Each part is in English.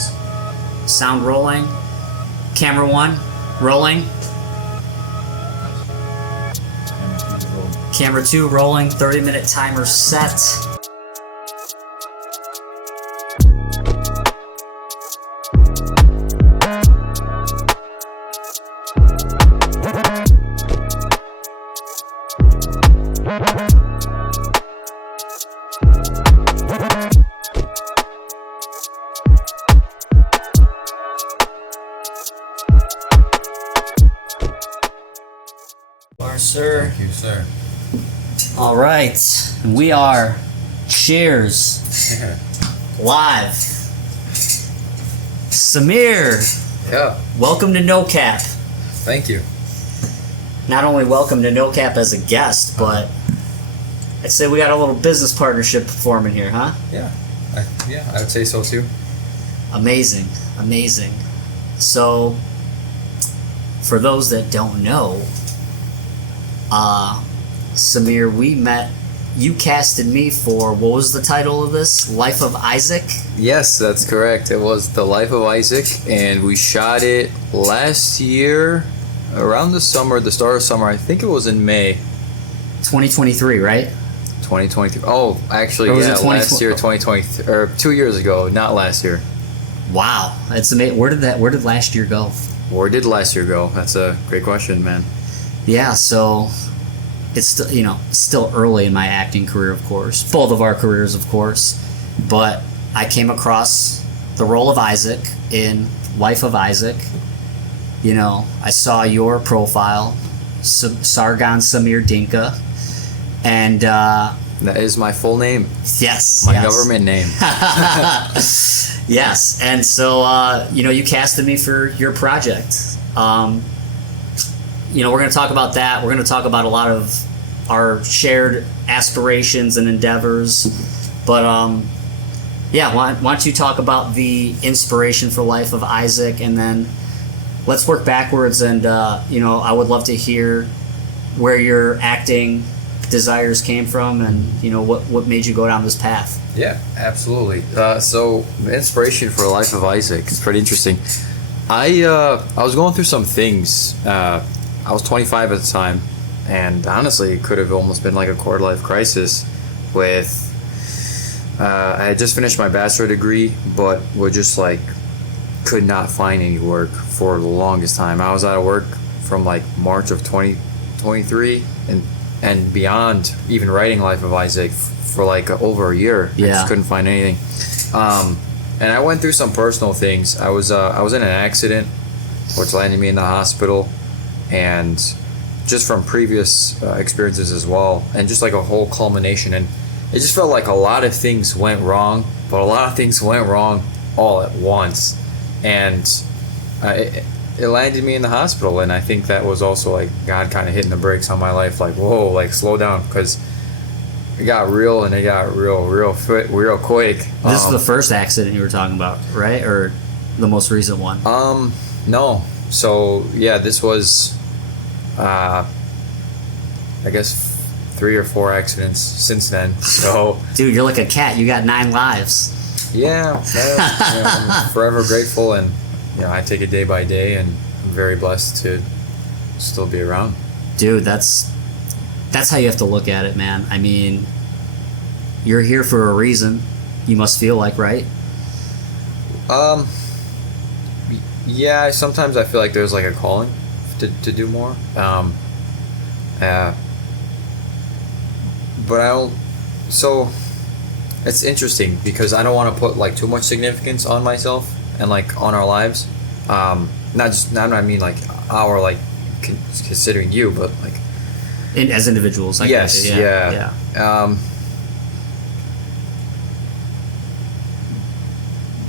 Yes. Sound rolling. Camera 1 rolling. Camera 2 rolling. 30-minute timer set. Sir. Thank you, sir. All right, we are Cheers live. Samir, Yeah. welcome to No Cap. Thank you. Not only welcome to No Cap as a guest, but I'd say we got a little business partnership forming here, huh? Yeah. I would say so too. Amazing, amazing. So, for those that don't know, Samir, we met. You casted me for, what was the title of this? Life of Isaac? Yes, that's correct. It was The Life of Isaac, and we shot it last year, around the summer, the start of summer. I think it was in May 2023, right? 2023. Oh, actually, Or was yeah, it last year, 2020, or 2 years ago, not last year. Wow, that's amazing. Where did last year go? Where did last year go? That's a great question, man. Yeah, so it's still, still early in my acting career, of course. Both of our careers, of course. But I came across the role of Isaac in Life of Isaac. I saw your profile, Sargon Samir Dinkha, and That is my full name. yes, My yes. government name. Yes, and so you casted me for your project. We're going to talk about that. We're going to talk about a lot of our shared aspirations and endeavors. But why don't you talk about the inspiration for Life of Isaac, and then let's work backwards. And I would love to hear where your acting desires came from, and what made you go down this path. Yeah, absolutely. So the inspiration for Life of Isaac is pretty interesting. I was going through some things. I was 25 at the time, and honestly, it could have almost been like a quarter life crisis. With I had just finished my bachelor degree, but was just like could not find any work for the longest time. I was out of work from like March of 2023 and beyond, even writing Life of Isaac for like over a year. Yeah. I just couldn't find anything. And I went through some personal things. I was in an accident, which landed me in the hospital, and just from previous experiences as well, and just like a whole culmination. And it just felt like a lot of things went wrong, but a lot of things went wrong all at once. And it landed me in the hospital, and I think that was also like God kind of hitting the brakes on my life, like, whoa, like slow down, because it got real, and it got real quick. This is the first accident you were talking about, right? Or the most recent one? No. So yeah, this was I guess 3 or 4 accidents since then. So Dude, you're like a cat. You got 9 lives. yeah, I'm forever grateful, and I take it day by day, and I'm very blessed to still be around. Dude, that's how you have to look at it, man. I mean, you're here for a reason. You must feel like, right? Yeah, sometimes I feel like there's like a calling to do more. But I don't. So it's interesting because I don't want to put like too much significance on myself and like on our lives. I mean like our like considering you, but like As individuals, I yes, guess. Yeah.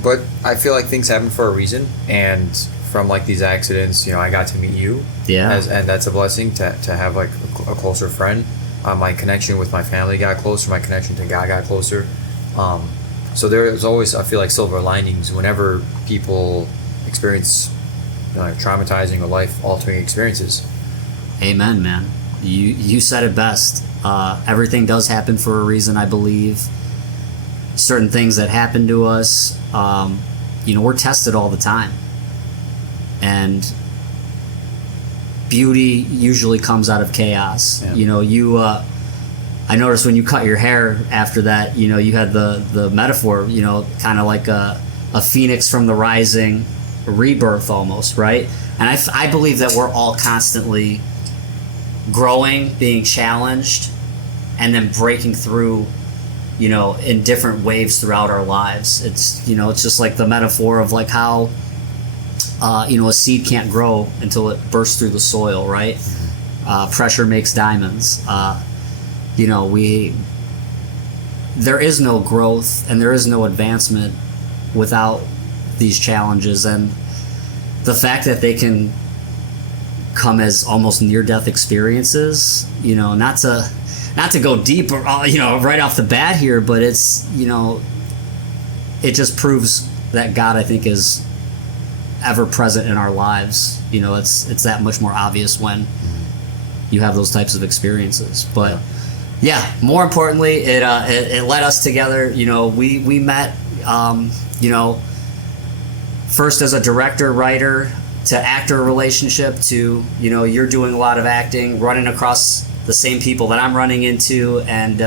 But I feel like things happen for a reason, and from like these accidents, I got to meet you. Yeah. And that's a blessing to have like a closer friend. My connection with my family got closer. My connection to God got closer. So there's always, I feel like, silver linings whenever people experience traumatizing or life-altering experiences. Amen, man. You said it best. Everything does happen for a reason, I believe. Certain things that happen to us, we're tested all the time, and beauty usually comes out of chaos. Yeah. I noticed when you cut your hair after that, you had the metaphor, kind of like a phoenix from the rising, a rebirth almost, right? And I believe that we're all constantly growing, being challenged, and then breaking through, in different waves throughout our lives. It's just like the metaphor of like how, a seed can't grow until it bursts through the soil, right? Pressure makes diamonds. There is no growth and there is no advancement without these challenges, and the fact that they can come as almost near-death experiences, not to go deep, right off the bat here, but it's, it just proves that God, I think, is ever present in our lives. It's that much more obvious when you have those types of experiences. But yeah, more importantly, it led us together. We met, first as a director, writer, to actor relationship, to, you're doing a lot of acting, running across the same people that I'm running into, and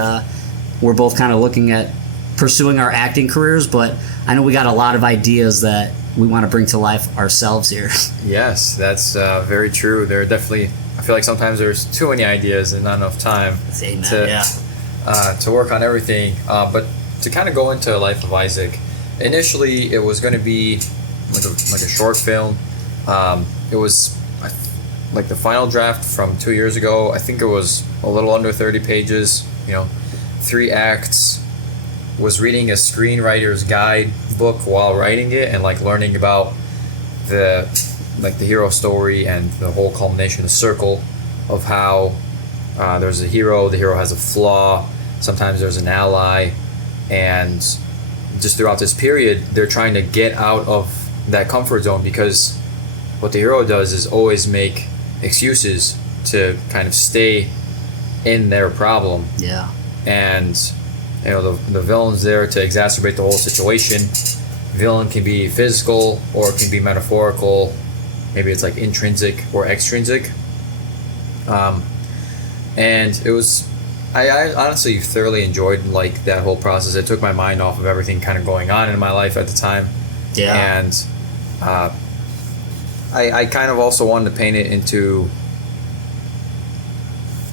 we're both kind of looking at pursuing our acting careers, but I know we got a lot of ideas that we want to bring to life ourselves here. Yes, that's very true. There are definitely, I feel like sometimes there's too many ideas and not enough time to work on everything. But to kind of go into Life of Isaac, initially it was going to be like a short film. It was like the final draft from 2 years ago. I think it was a little under 30 pages, 3 acts. Was reading a screenwriter's guide book while writing it, and like learning about the hero story and the whole culmination, the circle of how there's a hero, the hero has a flaw, sometimes there's an ally, and just throughout this period they're trying to get out of that comfort zone, because what the hero does is always make excuses to kind of stay in their problem. Yeah. And the villain's there to exacerbate the whole situation. Villain can be physical or it can be metaphorical. Maybe it's like intrinsic or extrinsic. And it was, I honestly thoroughly enjoyed like that whole process. It took my mind off of everything kind of going on in my life at the time. Yeah. And I kind of also wanted to paint it into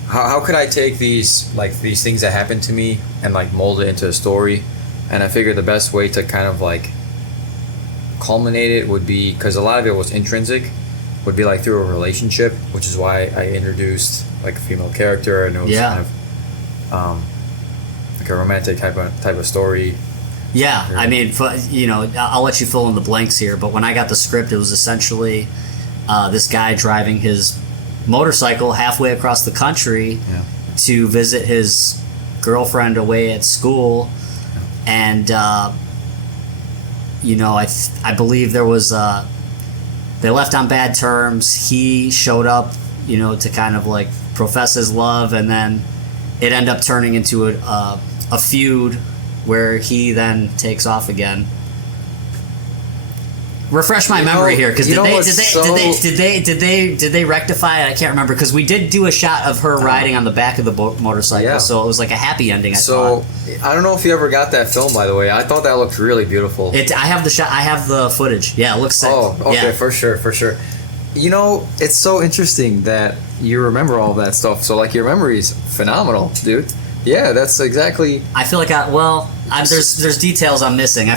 how could I take these things that happened to me and like mold it into a story. And I figured the best way to kind of like culminate it would be, because a lot of it was intrinsic, would be like through a relationship, which is why I introduced like a female character, and it was kind of like a romantic type of story. Yeah, I mean, I'll let you fill in the blanks here, but when I got the script, it was essentially this guy driving his motorcycle halfway across the country to visit his girlfriend away at school, and I believe there was they left on bad terms. He showed up, to kind of like profess his love, and then it ended up turning into a feud where he then takes off again. Refresh my memory here, because did they rectify it? I can't remember, because we did do a shot of her riding on the back of the motorcycle, so it was like a happy ending. I thought. I don't know if you ever got that film, by the way. I thought that looked really beautiful. I have the shot. I have the footage. Yeah, it looks sick. Oh, okay, yeah. For sure. It's so interesting that you remember all that stuff. So like your memory's phenomenal, dude. Yeah, that's exactly. I feel like there's details I'm missing. I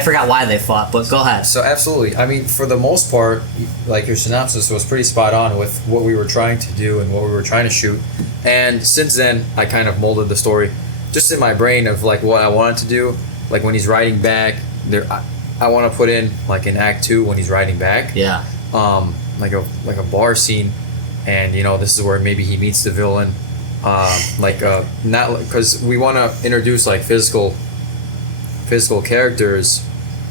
forgot why they fought, but go ahead. So absolutely. I mean, for the most part, like your synopsis was pretty spot on with what we were trying to do and what we were trying to shoot. And since then, I kind of molded the story just in my brain of like what I wanted to do. Like when he's riding back, I want to put in like in Act 2 when he's riding back. Yeah. Like a bar scene, and this is where maybe he meets the villain. Not because we want to introduce like physical characters,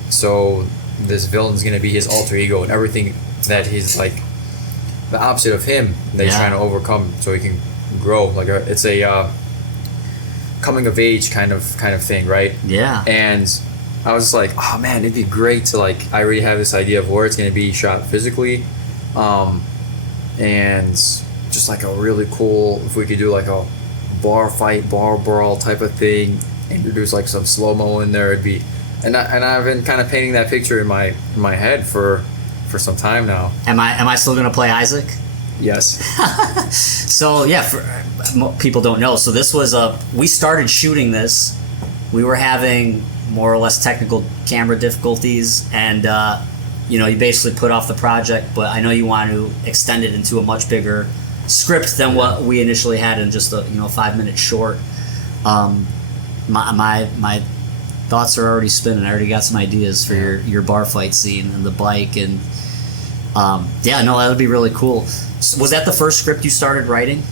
so this villain's gonna be his alter ego and everything that he's like the opposite of him that he's trying to overcome, so he can grow. Like it's a coming of age kind of thing, right? Yeah. And I was just like, oh man, it'd be great to like. I already have this idea of where it's gonna be shot physically, and just like a really cool. If we could do like a bar fight, bar brawl type of thing, introduce like some slow mo in there, it'd be. And I've been kind of painting that picture in my head for some time now. Am I still gonna play Isaac? Yes. So yeah, people don't know. So this was we started shooting this. We were having more or less technical camera difficulties, and you basically put off the project. But I know you want to extend it into a much bigger script than what we initially had in just a 5-minute short. My thoughts are already spinning. I already got some ideas for your bar fight scene and the bike, and that would be really cool. So was that the first script you started writing?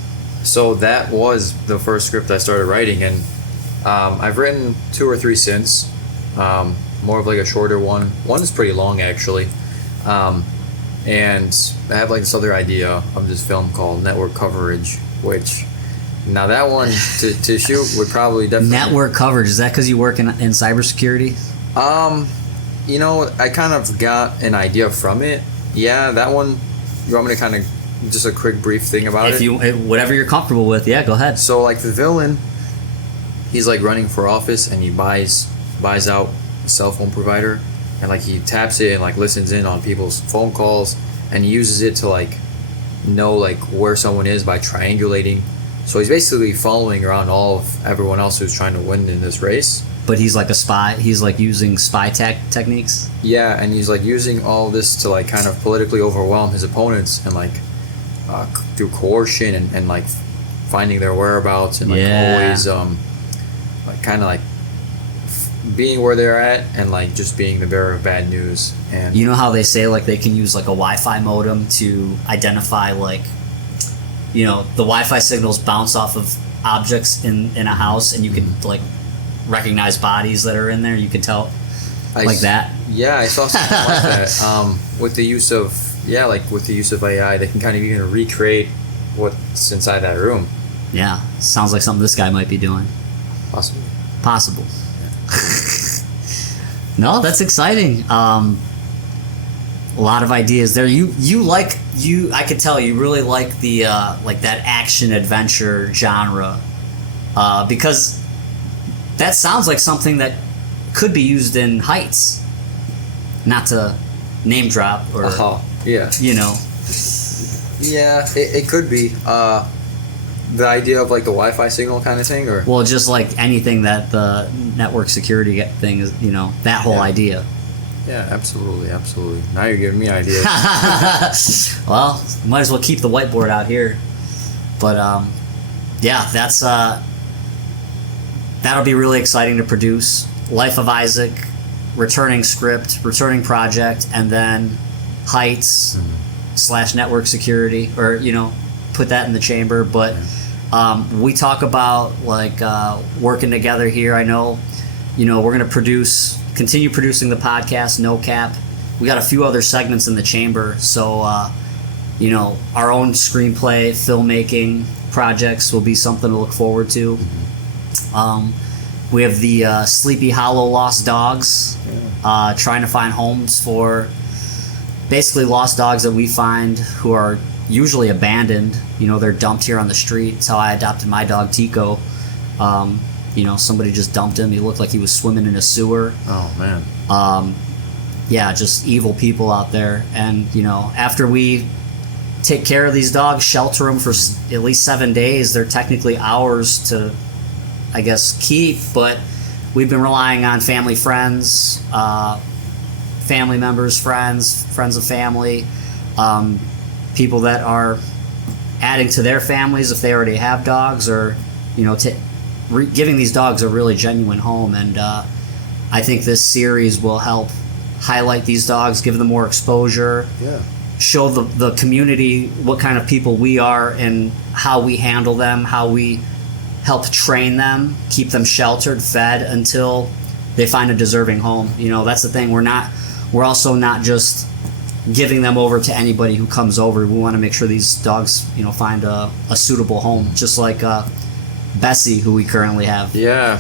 So that was the first script I started writing, and I've written 2 or 3 since. More of like a shorter one. One is pretty long actually, and I have like this other idea of this film called Network Coverage, which now that one to shoot would probably definitely network coverage. Is that because you work in cybersecurity? I kind of got an idea from it. Yeah, that one. You want me to kind of just a quick brief thing about it? Whatever you're comfortable with, yeah, go ahead. So like the villain, he's like running for office and he buys out a cell phone provider, and like he taps it and like listens in on people's phone calls, and he uses it to like know like where someone is by triangulating. So he's basically following around all of everyone else who's trying to win in this race. But he's like a spy. He's like using spy techniques. Yeah, and he's like using all this to like kind of politically overwhelm his opponents, and like through coercion and like finding their whereabouts, and like always like kind of like being where they're at, and like just being the bearer of bad news. And you know how they say like they can use like a Wi-Fi modem to identify like the Wi-Fi signals bounce off of objects in a house, and you can like recognize bodies that are in there. You can tell that. Yeah, I saw something like that. With the use of AI, they can kind of even recreate what's inside that room. Yeah, sounds like something this guy might be doing. Possible. Yeah. No, that's exciting. A lot of ideas there. I could tell you really like the like that action adventure genre, because that sounds like something that could be used in Heights. Not to name drop or yeah. Yeah, it could be. The idea of like the Wi-Fi signal kind of thing, or well, just like anything that the network security thing is, that whole idea. Yeah, absolutely. Now you're giving me ideas. Well, might as well keep the whiteboard out here. But that's that'll be really exciting to produce. Life of Isaac, returning script, returning project, and then Heights / network security, or put that in the chamber. But we talk about like working together here. I know, we're gonna continue producing the podcast, No Cap. We got a few other segments in the chamber, so our own screenplay, filmmaking projects will be something to look forward to. We have the Sleepy Hollow Lost Dogs, trying to find homes for basically lost dogs that we find who are usually abandoned. They're dumped here on the street. That's how I adopted my dog, Tico. Somebody just dumped him. He looked like he was swimming in a sewer. Oh, man. Just evil people out there. And, after we take care of these dogs, shelter them for at least 7 days, they're technically ours to, I guess, keep. But we've been relying on family members, friends of family, people that are adding to their families if they already have dogs, or, giving these dogs a really genuine home. And I think this series will help highlight these dogs, give them more exposure, show the community what kind of people we are and how we handle them, how we help train them, keep them sheltered, fed until they find a deserving home. That's the thing. We're also not just giving them over to anybody who comes over. We want to make sure these dogs, find a suitable home, just like Bessie, who we currently have. Yeah,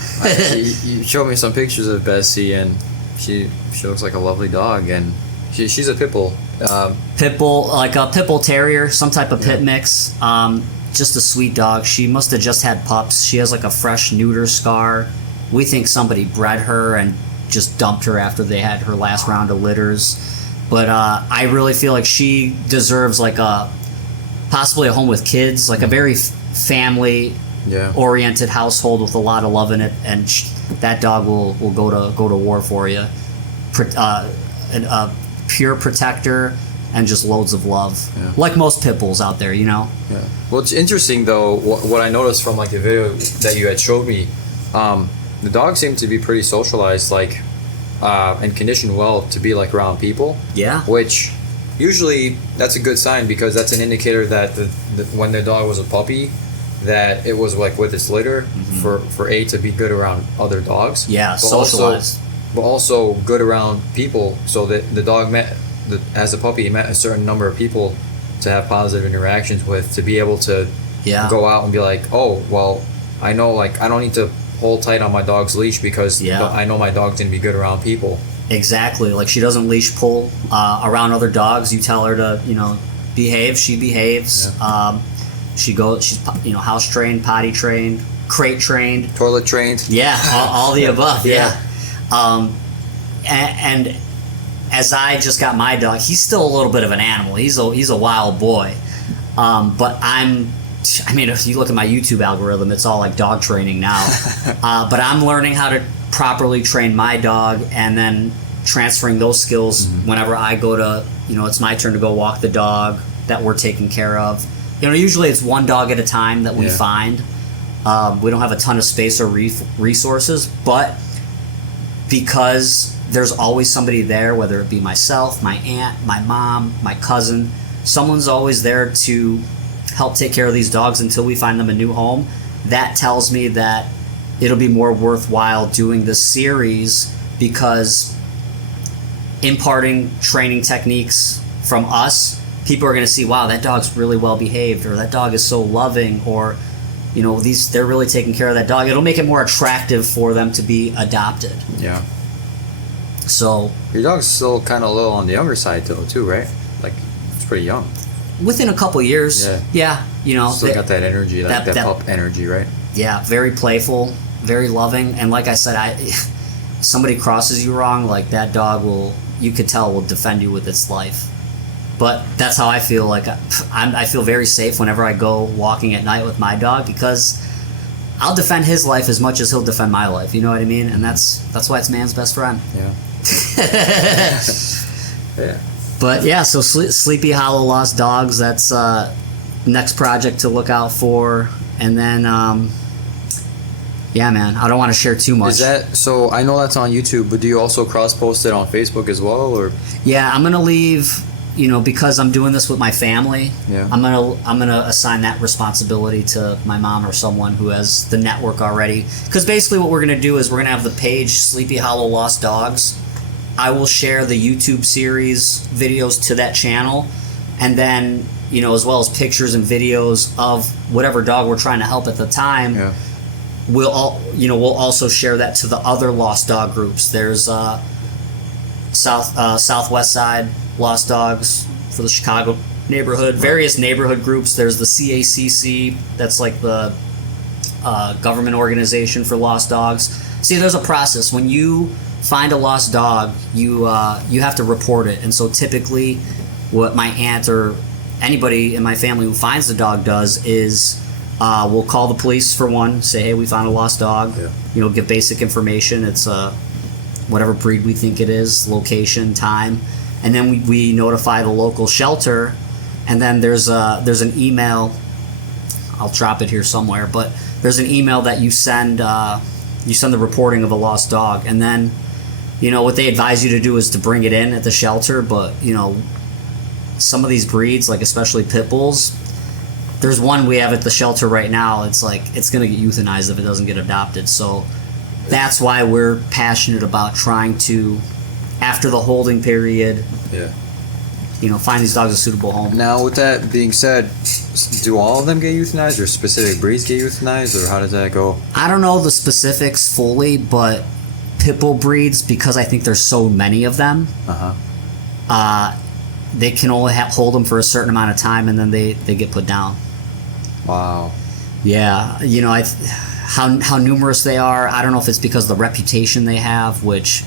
you showed me some pictures of Bessie, and She looks like a lovely dog, and she's a pit bull. Pit bull, like a pit bull terrier, some type of pit mix. Just a sweet dog. She must have just had pups. She has like a fresh neuter scar. We think somebody bred her and just dumped her after they had her last round of litters. But I really feel like she deserves like possibly a home with kids, like a very family oriented household with a lot of love in it, and that dog will go to war for you. A pure protector and just loads of love, like most pit bulls out there, you know. Yeah. Well, it's interesting though. What I noticed from like the video that you had showed me, the dog seemed to be pretty socialized, like, and conditioned well to be like around people. Yeah. Which usually that's a good sign, because that's an indicator that when the dog was a puppy, that it was like with its litter for A, to be good around other dogs. Yeah, socialized. But also good around people, so that the dog as a puppy, met a certain number of people to have positive interactions with, to be able to go out and be like, oh, well, I know, like, I don't need to hold tight on my dog's leash because I know my dog's going to be good around people. Exactly. Like, she doesn't leash pull around other dogs. You tell her to, behave, she behaves. She's house trained, potty trained, crate trained, toilet trained. Yeah, all the above. And as I just got my dog, he's still a little bit of an animal. He's a wild boy. But if you look at my YouTube algorithm, it's all like dog training now. But I'm learning how to properly train my dog, and then transferring those skills whenever I go to, it's my turn to go walk the dog that we're taking care of. Usually it's one dog at a time that we find. We don't have a ton of space or resources, but because there's always somebody there, whether it be myself, my aunt, my mom, my cousin, someone's always there to help take care of these dogs until we find them a new home. That tells me that it'll be more worthwhile doing this series, because imparting training techniques from us, people are going to see, wow, that dog's really well behaved, or that dog is so loving, or they're really taking care of that dog. It'll make it more attractive for them to be adopted. Yeah. So your dog's still kind of a little on the younger side though, too, right? Like, it's pretty young. Within a couple years, still got that energy, like that pup energy, right? Yeah, very playful, very loving, and like I said, somebody crosses you wrong, like that dog you could tell will defend you with its life. But that's how I feel. Like I feel very safe whenever I go walking at night with my dog, because I'll defend his life as much as he'll defend my life. You know what I mean? And that's why it's man's best friend. Yeah. Yeah. But yeah, so Sleepy Hollow Lost Dogs. That's next project to look out for, and then yeah, man, I don't want to share too much. Is that so? I know that's on YouTube, but do you also cross post it on Facebook as well, or? Yeah, I'm gonna leave. Because I'm doing this with my family, I'm gonna assign that responsibility to my mom or someone who has the network already. Because basically what we're gonna do is we're gonna have the page Sleepy Hollow Lost Dogs. I will share the YouTube series videos to that channel, and then as well as pictures and videos of whatever dog we're trying to help at the time. Yeah. We'll also share that to the other lost dog groups. There's Southwest Side Lost Dogs for the Chicago neighborhood, various neighborhood groups. There's the CACC, that's like the government organization for lost dogs. See, there's a process. When you find a lost dog, you have to report it. And so typically what my aunt or anybody in my family who finds the dog does is we'll call the police for one, say, hey, we found a lost dog. Yeah. Give basic information. It's whatever breed we think it is, location, time. And then we notify the local shelter, and then there's an email. I'll drop it here somewhere, but there's an email that you send the reporting of a lost dog, and then what they advise you to do is to bring it in at the shelter. But some of these breeds, like especially pit bulls, there's one we have at the shelter right now. It's like it's gonna get euthanized if it doesn't get adopted. So that's why we're passionate about trying to, after the holding period, find these dogs a suitable home. Now, with that being said, do all of them get euthanized, or specific breeds get euthanized, or how does that go? I don't know the specifics fully, but pit bull breeds, because I think there's so many of them, they can only hold them for a certain amount of time, and then they get put down. Wow. Yeah, you know, how numerous they are. I don't know if it's because of the reputation they have, which,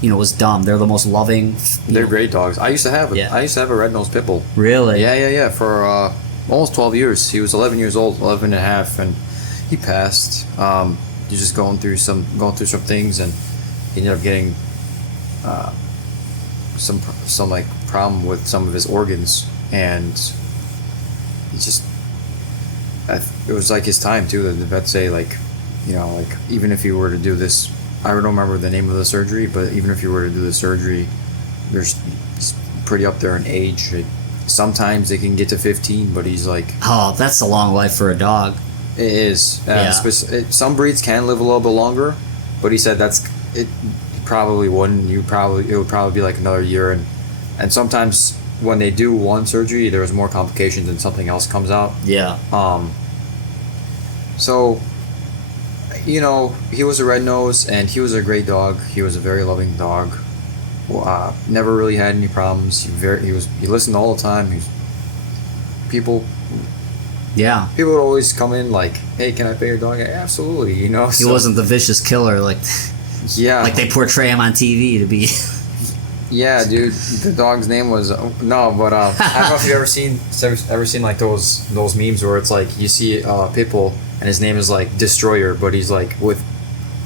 you know, was dumb. They're the most loving. They're great dogs. I used to have Yeah. a red-nosed pit bull. Really? Yeah. For almost 12 years. He was 11 years old, 11 and a half, and he passed. He's just going through some things, and he ended up getting some like problem with some of his organs, and he just. It was like his time too. The vet say, like, you know, like, even if you were to do this, I don't remember the name of the surgery, but even if you were to do the surgery, he's pretty up there in age. Sometimes they can get to 15, but he's like, oh, that's a long life for a dog. it is. Yeah. Some breeds can live a little bit longer, but he said it probably wouldn't. It would probably be like another year, and sometimes when they do one surgery, there's more complications and something else comes out. Yeah. So, you know, he was a red nose, and he was a great dog. He was a very loving dog. Never really had any problems. He listened all the time. People would always come in like, "Hey, can I pet your dog?" Yeah, absolutely, you know. He wasn't the vicious killer like they portray him on TV to be. Yeah, dude. The dog's name was I don't know if you've ever seen like those memes where it's like you see a pit bull and his name is like Destroyer, but he's like with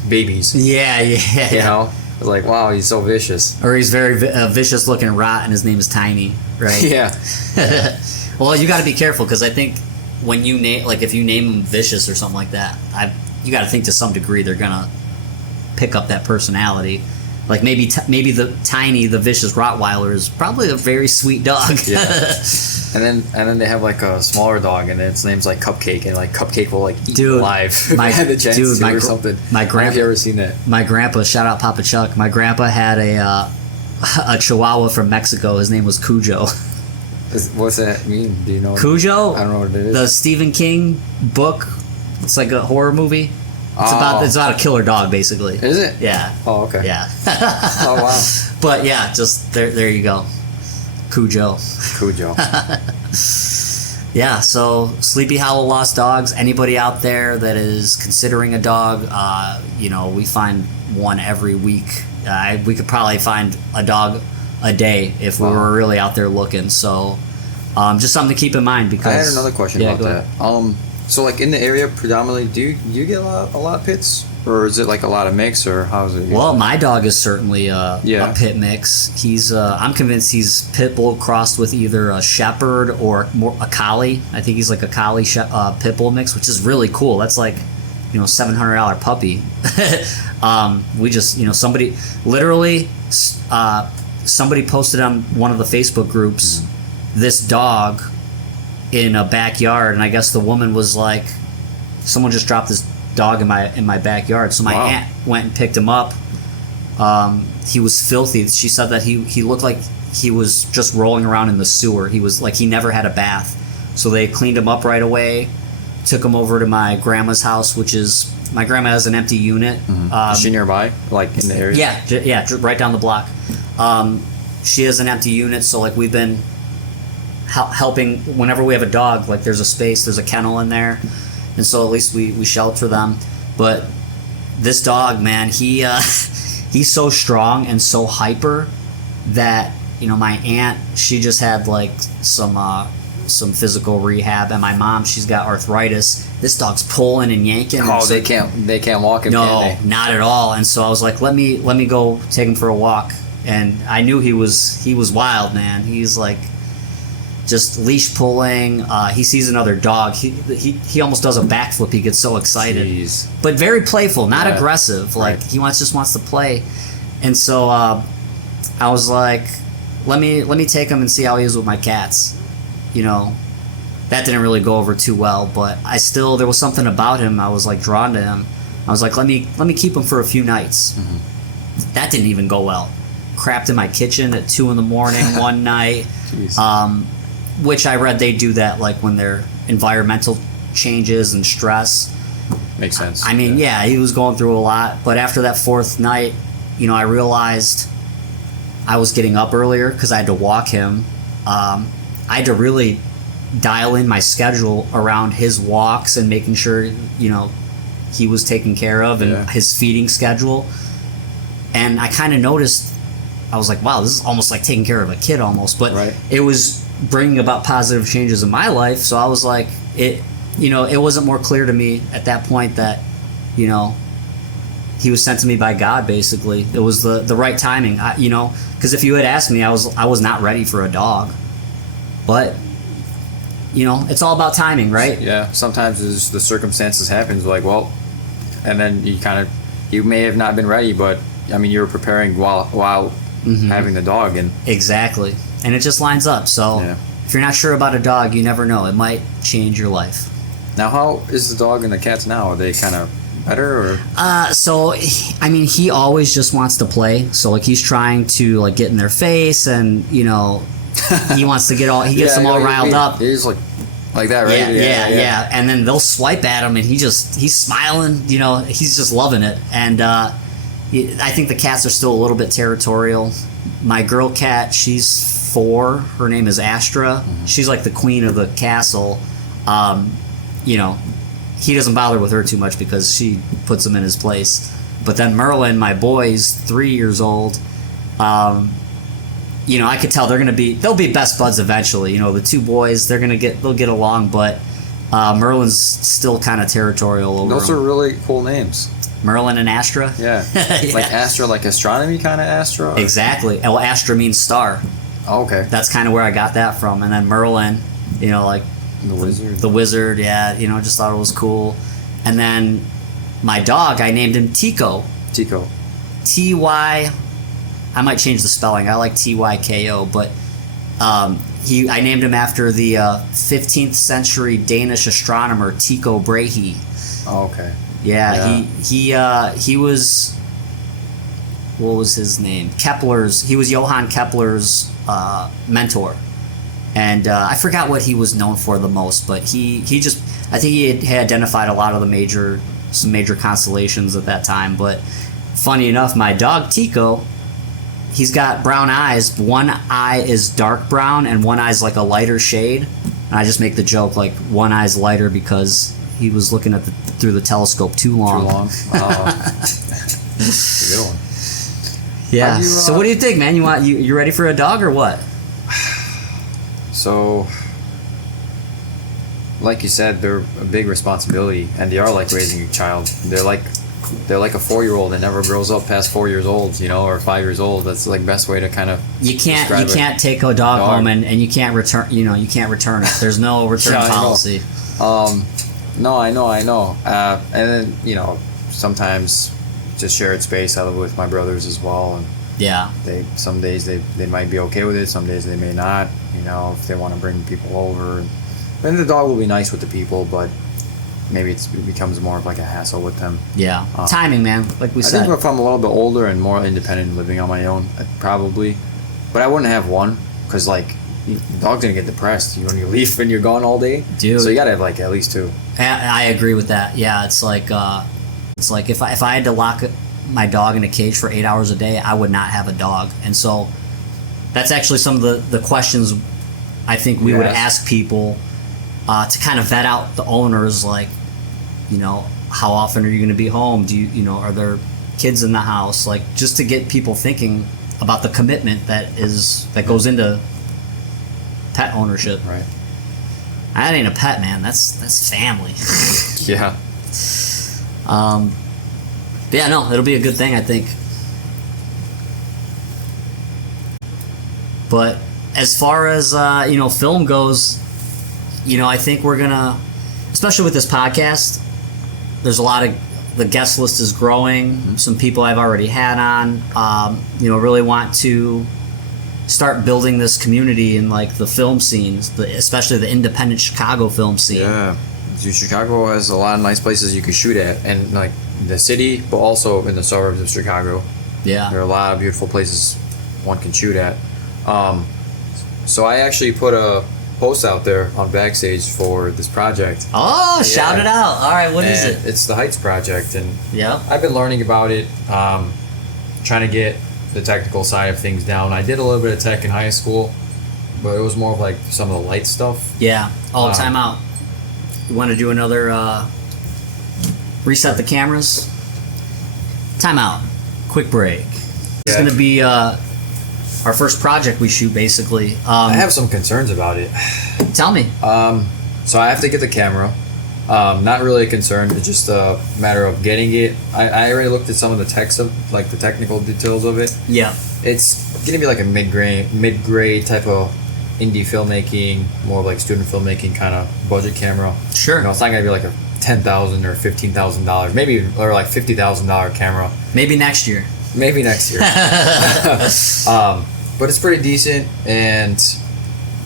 babies. Yeah. You know, it's like, wow, he's so vicious. Or he's very vicious looking rat, and his name is Tiny, right? Yeah. Well, you got to be careful, because I think when you name, like, if you name him Vicious or something like that, you got to think to some degree they're gonna pick up that personality. Like maybe the Tiny, the vicious Rottweiler, is probably a very sweet dog. Yeah. And then they have like a smaller dog, and its name's like Cupcake, and like Cupcake will like eat you alive. If I had the chance to or something. My grandpa. Have you ever seen that? My grandpa, shout out Papa Chuck. My grandpa had a Chihuahua from Mexico. His name was Cujo. What's that mean? Do you know? Cujo. I don't know what it is. The Stephen King book. It's like a horror movie. It's about a killer dog, basically. Is it? Yeah. Oh, okay. Yeah. Oh, wow. But yeah, just there you go. Cujo. Yeah, so Sleepy Hollow Lost Dogs. Anybody out there that is considering a dog, you know, we find one every week. We could probably find a dog a day if we were really out there looking. So just something to keep in mind. Because I had another question about that. So, like, in the area predominantly, do you get a lot of pits, or is it like a lot of mix, or how is it? Well, my dog is certainly a pit mix. He's I'm convinced he's pit bull crossed with either a shepherd or more a collie. I think he's like a collie pit bull mix, which is really cool. That's like, you know, $700 puppy. We just, you know, somebody posted on one of the Facebook groups this dog in a backyard, and I guess the woman was like, someone just dropped this dog in my backyard. So my aunt went and picked him up. He was filthy. She said that he looked like he was just rolling around in the sewer. He was like, he never had a bath. So they cleaned him up right away, took him over to my grandma's house, which is, my grandma has an empty unit. Is she nearby, like in the area? Yeah, right down the block. She has an empty unit, so like we've been helping whenever we have a dog. Like there's a kennel in there, and so at least we shelter them. But this dog, man, he's so strong and so hyper that, you know, my aunt, she just had like some physical rehab, and my mom, she's got arthritis. This dog's pulling and yanking. Oh, so they can't walk him. No, not at all. And so I was like, let me go take him for a walk. And I knew he was wild, man. He's like just leash pulling. He sees another dog. He almost does a backflip. He gets so excited. Jeez. But very playful, not aggressive. Like he just wants to play. And so I was like, let me take him and see how he is with my cats. You know, that didn't really go over too well, but there was something about him. I was like drawn to him. I was like, let me keep him for a few nights. Mm-hmm. That didn't even go well. Crapped in my kitchen at 2 a.m. one night. Which I read they do that like when there environmental changes and stress. Makes sense. I mean, yeah, he was going through a lot, but after that 4th night, I realized I was getting up earlier because I had to walk him. I had to really dial in my schedule around his walks and making sure, he was taken care of, and his feeding schedule. And I kind of noticed, I was like, wow, this is almost like taking care of a kid almost. But it was bringing about positive changes in my life. So I was like, it wasn't more clear to me at that point that, he was sent to me by God, basically. It was the right timing, because if you had asked me, I was not ready for a dog. But, it's all about timing, right? Yeah, sometimes the circumstances happens like, well, and then you may have not been ready, but, I mean, you were preparing while having the dog. And exactly. And it just lines up. So if you're not sure about a dog, you never know. It might change your life. Now, how is the dog and the cats now? Are they kind of better, or? So, I mean, he always just wants to play. So, like, he's trying to, like, get in their face, and, he wants to he gets them all riled up. He's like that, right? Yeah. And then they'll swipe at him, and he's smiling, he's just loving it. And I think the cats are still a little bit territorial. My girl cat, she's 4. Her name is Astra. Mm-hmm. She's like the queen of the castle. He doesn't bother with her too much because she puts him in his place. But then Merlin, my boy, is 3 years old. I could tell they'll be best buds eventually. The 2 boys, they'll get along, but Merlin's still kind of territorial over Those him. are really cool names. Merlin and Astra? Yeah. Like Astra, like astronomy kind of Astra? Or? Exactly. Well, Astra means star. Oh, okay. That's kind of where I got that from. And then Merlin, like the wizard. The wizard, yeah. Just thought it was cool. And then my dog, I named him Tico. Tico. T-Y... I might change the spelling. I like T-Y-K-O, but I named him after the 15th century Danish astronomer Tycho Brahe. Oh, okay. Yeah. He was, what was his name? He was Johann Kepler's mentor. And I forgot what he was known for the most, but I think he had identified a lot of some major constellations at that time. But funny enough, my dog Tico, he's got brown eyes. One eye is dark brown and one eye's like a lighter shade. And I just make the joke, like, one eye's lighter because he was looking through the telescope too long. Too long? That's a good one. Yeah. So what do you think, man? You ready for a dog or what? So, like you said, they're a big responsibility, and they are like raising a child. They're like a 4-year-old that never grows up past 4 years old, or 5 years old. That's like best way to kind of you can't take a dog home and you can't return it. There's no return policy. No, I know. And then sometimes just shared space. I live with my brothers as well, and some days they might be okay with it, some days they may not. If they want to bring people over, and the dog will be nice with the people, but maybe it becomes more of like a hassle with them. Yeah. Timing, man. Like we said. I think if I'm a little bit older and more independent, living on my own, probably. But I wouldn't have one because, like, the dog's going to get depressed when you leave and you're gone all day. Dude. So you got to have, like, at least 2. I agree with that. Yeah, it's like if I had to lock my dog in a cage for 8 hours a day, I would not have a dog. And so that's actually some of the questions I think we would ask people to kind of vet out the owners, like, how often are you going to be home? Do you, are there kids in the house? Like, just to get people thinking about the commitment that goes into pet ownership. Right. That ain't a pet, man. That's family. Yeah. Yeah, no, it'll be a good thing, I think. But as far as film goes, I think we're gonna, especially with this podcast, there's a lot of, the guest list is growing. Mm-hmm. Some people I've already had on, really want to start building this community in, like, the film scenes, especially the independent Chicago film scene. Yeah, Chicago has a lot of nice places you can shoot at, and, like, the city, but also in the suburbs of Chicago. Yeah, there are a lot of beautiful places one can shoot at. So I actually put a post out there on Backstage for this project. Oh, shout it out. All right, what is it? It's the Heights Project, and yeah, I've been learning about it, trying to get the technical side of things down. I did a little bit of tech in high school, but it was more of like some of the light stuff. Yeah. Oh, time out. You want to do another reset the cameras? Time out. Quick break. It's going to be our first project we shoot, basically. I have some concerns about it. Tell me. So I have to get the camera. Not really a concern. It's just a matter of getting it. I already looked at some of the text of like the technical details of it. Yeah. It's gonna be like a mid-grade type of indie filmmaking, more like student filmmaking kind of budget camera. Sure. You know, it's not gonna be like a $10,000 or $15,000, maybe, or like $50,000 camera. Maybe next year. Maybe next year. But it's pretty decent, and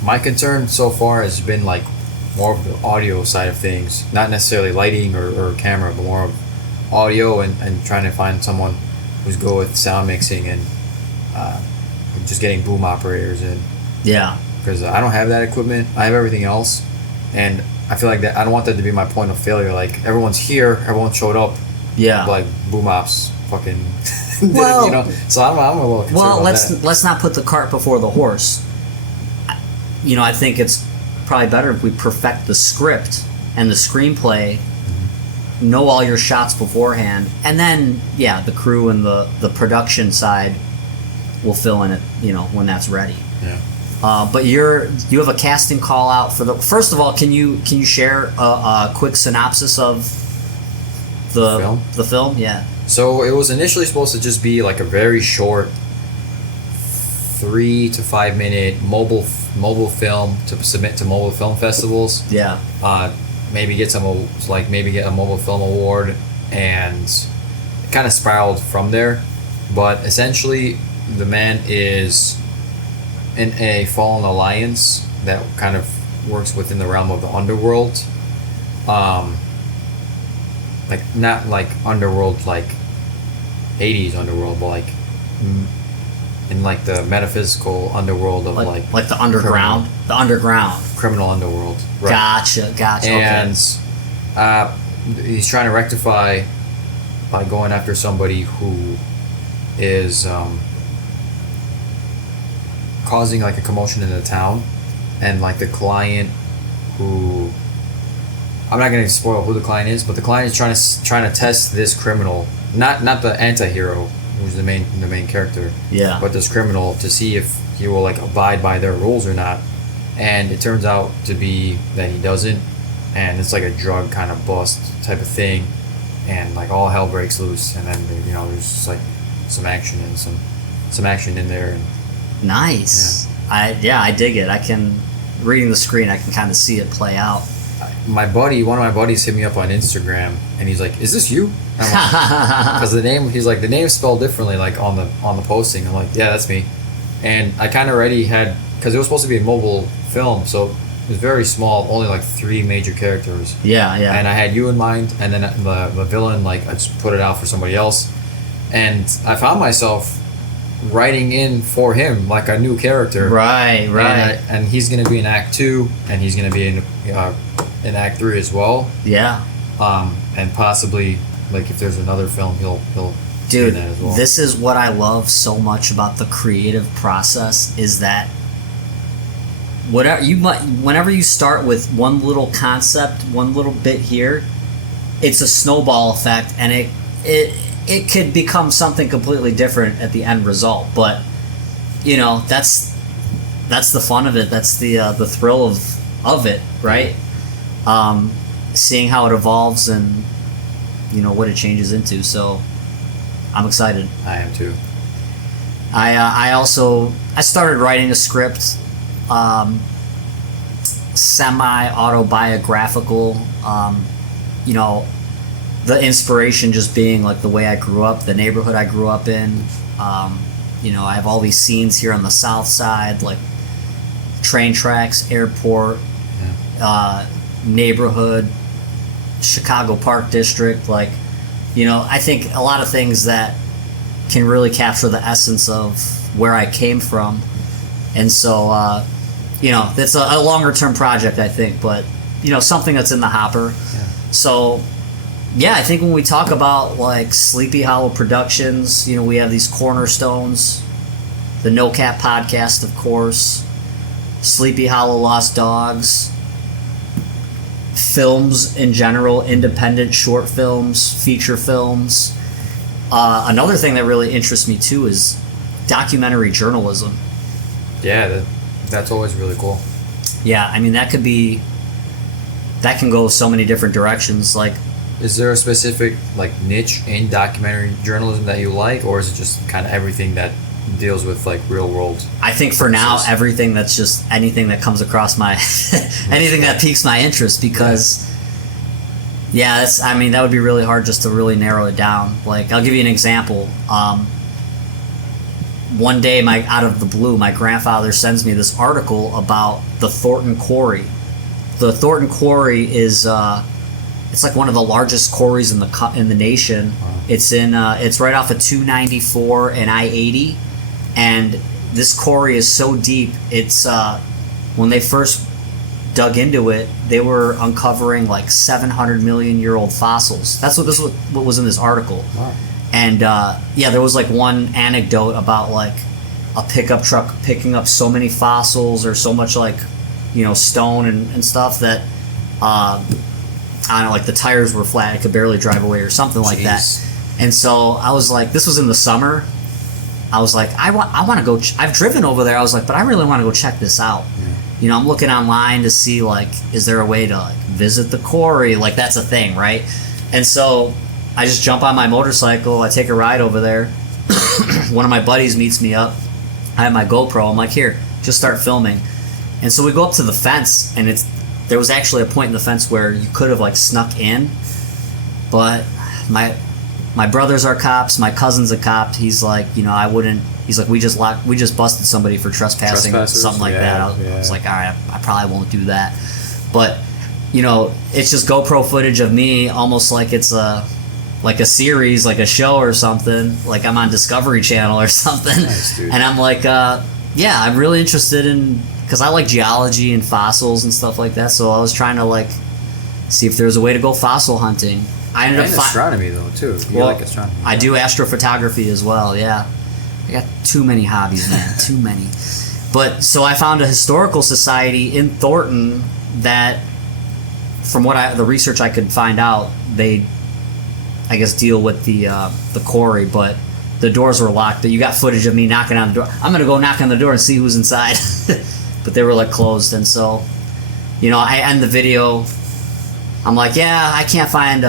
my concern so far has been like more of the audio side of things, not necessarily lighting or camera, but more of audio and trying to find someone who's good with sound mixing and just getting boom operators in. Yeah. Because I don't have that equipment. I have everything else, and I feel like that I don't want that to be my point of failure. Like everyone's here, everyone showed up. Yeah. Like boom ops, fucking. Well, you know. So I'm a little concerned about that. let's not put the cart before the horse. You know, I think it's probably better if we perfect the script and the screenplay, know all your shots beforehand, and then the crew and the production side will fill in it, you know, when that's ready. Yeah. But you have a casting call out for the. First of all, can you share a quick synopsis of the film? Yeah. So it was initially supposed to just be like a very short 3 to 5 minute mobile film to submit to mobile film festivals. Yeah. Maybe get a mobile film award, and it kind of spiraled from there. But essentially, the man is in a fallen alliance that kind of works within the realm of the underworld. Like not like underworld like Hades underworld, but like in like the metaphysical underworld of like the underground, criminal underworld. Right. Gotcha. And he's trying to rectify by going after somebody who is causing like a commotion in the town, and like the client who. I'm not going to spoil who the client is, but the client is trying to test this criminal, not the anti-hero, who's the main character. Yeah. But this criminal to see if he will like abide by their rules or not, and it turns out to be that he doesn't, and it's like a drug kind of bust type of thing, and like all hell breaks loose, and then there's just like some action and some action in there. And, nice. Yeah. I dig it. Reading the screen, I can kind of see it play out. One of my buddies hit me up on Instagram, and he's like, "Is this you?" Because the name is spelled differently, like on the posting. I'm like, "Yeah, that's me." And I kind of already had, because it was supposed to be a mobile film, so it was very small, only like 3 major characters. Yeah. And I had you in mind, and then the villain, like I just put it out for somebody else, and I found myself writing in for him like a new character. Right. And he's gonna be in Act 2, and he's gonna be in Act 3 as well. Yeah. And possibly like if there's another film, he'll Dude, do that as well. This is what I love so much about the creative process, is that whenever you start with one little concept, one little bit here, it's a snowball effect, and it could become something completely different at the end result. But you know, that's the fun of it. That's the thrill of it, right? Seeing how it evolves and what it changes into. So I'm excited. I am too. I started writing a script, semi-autobiographical. The inspiration just being like the way I grew up, the neighborhood I grew up in. I have all these scenes here on the south side, like train tracks, airport, neighborhood, Chicago Park District. I think a lot of things that can really capture the essence of where I came from. And so, it's a longer term project, I think, but, something that's in the hopper. Yeah. So yeah, I think when we talk about like Sleepy Hollow Productions, you know, we have these cornerstones, the No Cap podcast, of course, Sleepy Hollow Lost Dogs, films in general, independent short films, feature films. Another thing that really interests me too is documentary journalism. Yeah, that's always really cool. Yeah, I mean that can go so many different directions. Like, is there a specific like niche in documentary journalism that you like, or is it just kind of everything that deals with like real world? I think for now, everything that's just anything that comes across my anything that piques my interest, because I mean that would be really hard just to really narrow it down. Like, I'll give you an example. One day, out of the blue, my grandfather sends me this article about the Thornton Quarry. The Thornton Quarry is it's like one of the largest quarries in the nation. Wow. It's right off of 294 and I-80, and this quarry is so deep. It's when they first dug into it, they were uncovering like 700 million year old fossils. That's what was in this article. Wow. And there was like one anecdote about like a pickup truck picking up so many fossils or so much like, you know, stone and stuff that I don't know, like the tires were flat, it could barely drive away or something like that. And so I was like, this was in the summer. I was like, I want to go. I've driven over there. I was like, but I really want to go check this out. Yeah. You know, I'm looking online to see like, is there a way to like visit the quarry? Like, that's a thing, right? And so I just jump on my motorcycle. I take a ride over there. One of my buddies meets me up. I have my GoPro. I'm like, here, just start filming. And so we go up to the fence, and there was actually a point in the fence where you could have like snuck in, but my brothers are cops, my cousin's a cop. He's like, you know, I wouldn't. He's like, we just busted somebody for trespassing, something like that. I was like, all right, I probably won't do that. But you know, it's just GoPro footage of me, almost like it's a series, like a show or something, like I'm on Discovery Channel or something. Nice, dude. And I'm like, I'm really interested in, because I like geology and fossils and stuff like that, so I was trying to like see if there's a way to go fossil hunting. I ended up astronomy though too. You like astronomy? I do astrophotography as well. Yeah, I got too many hobbies, man. Too many. But so I found a historical society in Thornton that, from the research I could find out, they, I guess, deal with the quarry, but the doors were locked. But you got footage of me knocking on the door. I'm gonna go knock on the door and see who's inside. But they were like closed, and so, you know, I end the video. I'm like, I can't find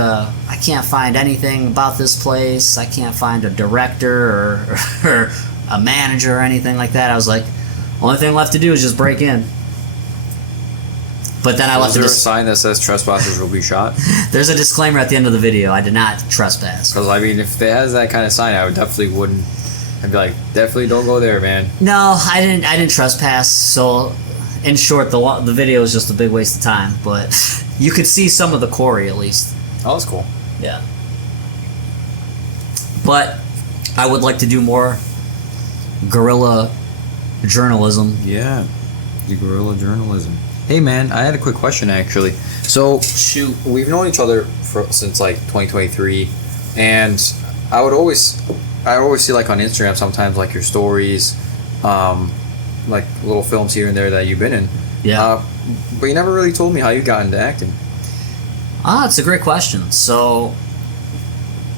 anything about this place. I can't find a director or a manager or anything like that. I was like, only thing left to do is just break in. But then I left. Is there a sign that says trespassers will be shot? There's a disclaimer at the end of the video. I did not trespass. Because I mean, if it has that kind of sign, I would definitely wouldn't. I'd be like, definitely don't go there, man. No, I didn't trespass. So, in short, the video is just a big waste of time. But you could see some of the quarry at least. Oh, that's cool. Yeah. But I would like to do more guerrilla journalism. Yeah, the guerrilla journalism. Hey man, I had a quick question actually. So shoot, we've known each other since like 2023, and I always see like on Instagram sometimes like your stories, like little films here and there that you've been in. Yeah. But you never really told me how you got into acting. It's a great question. So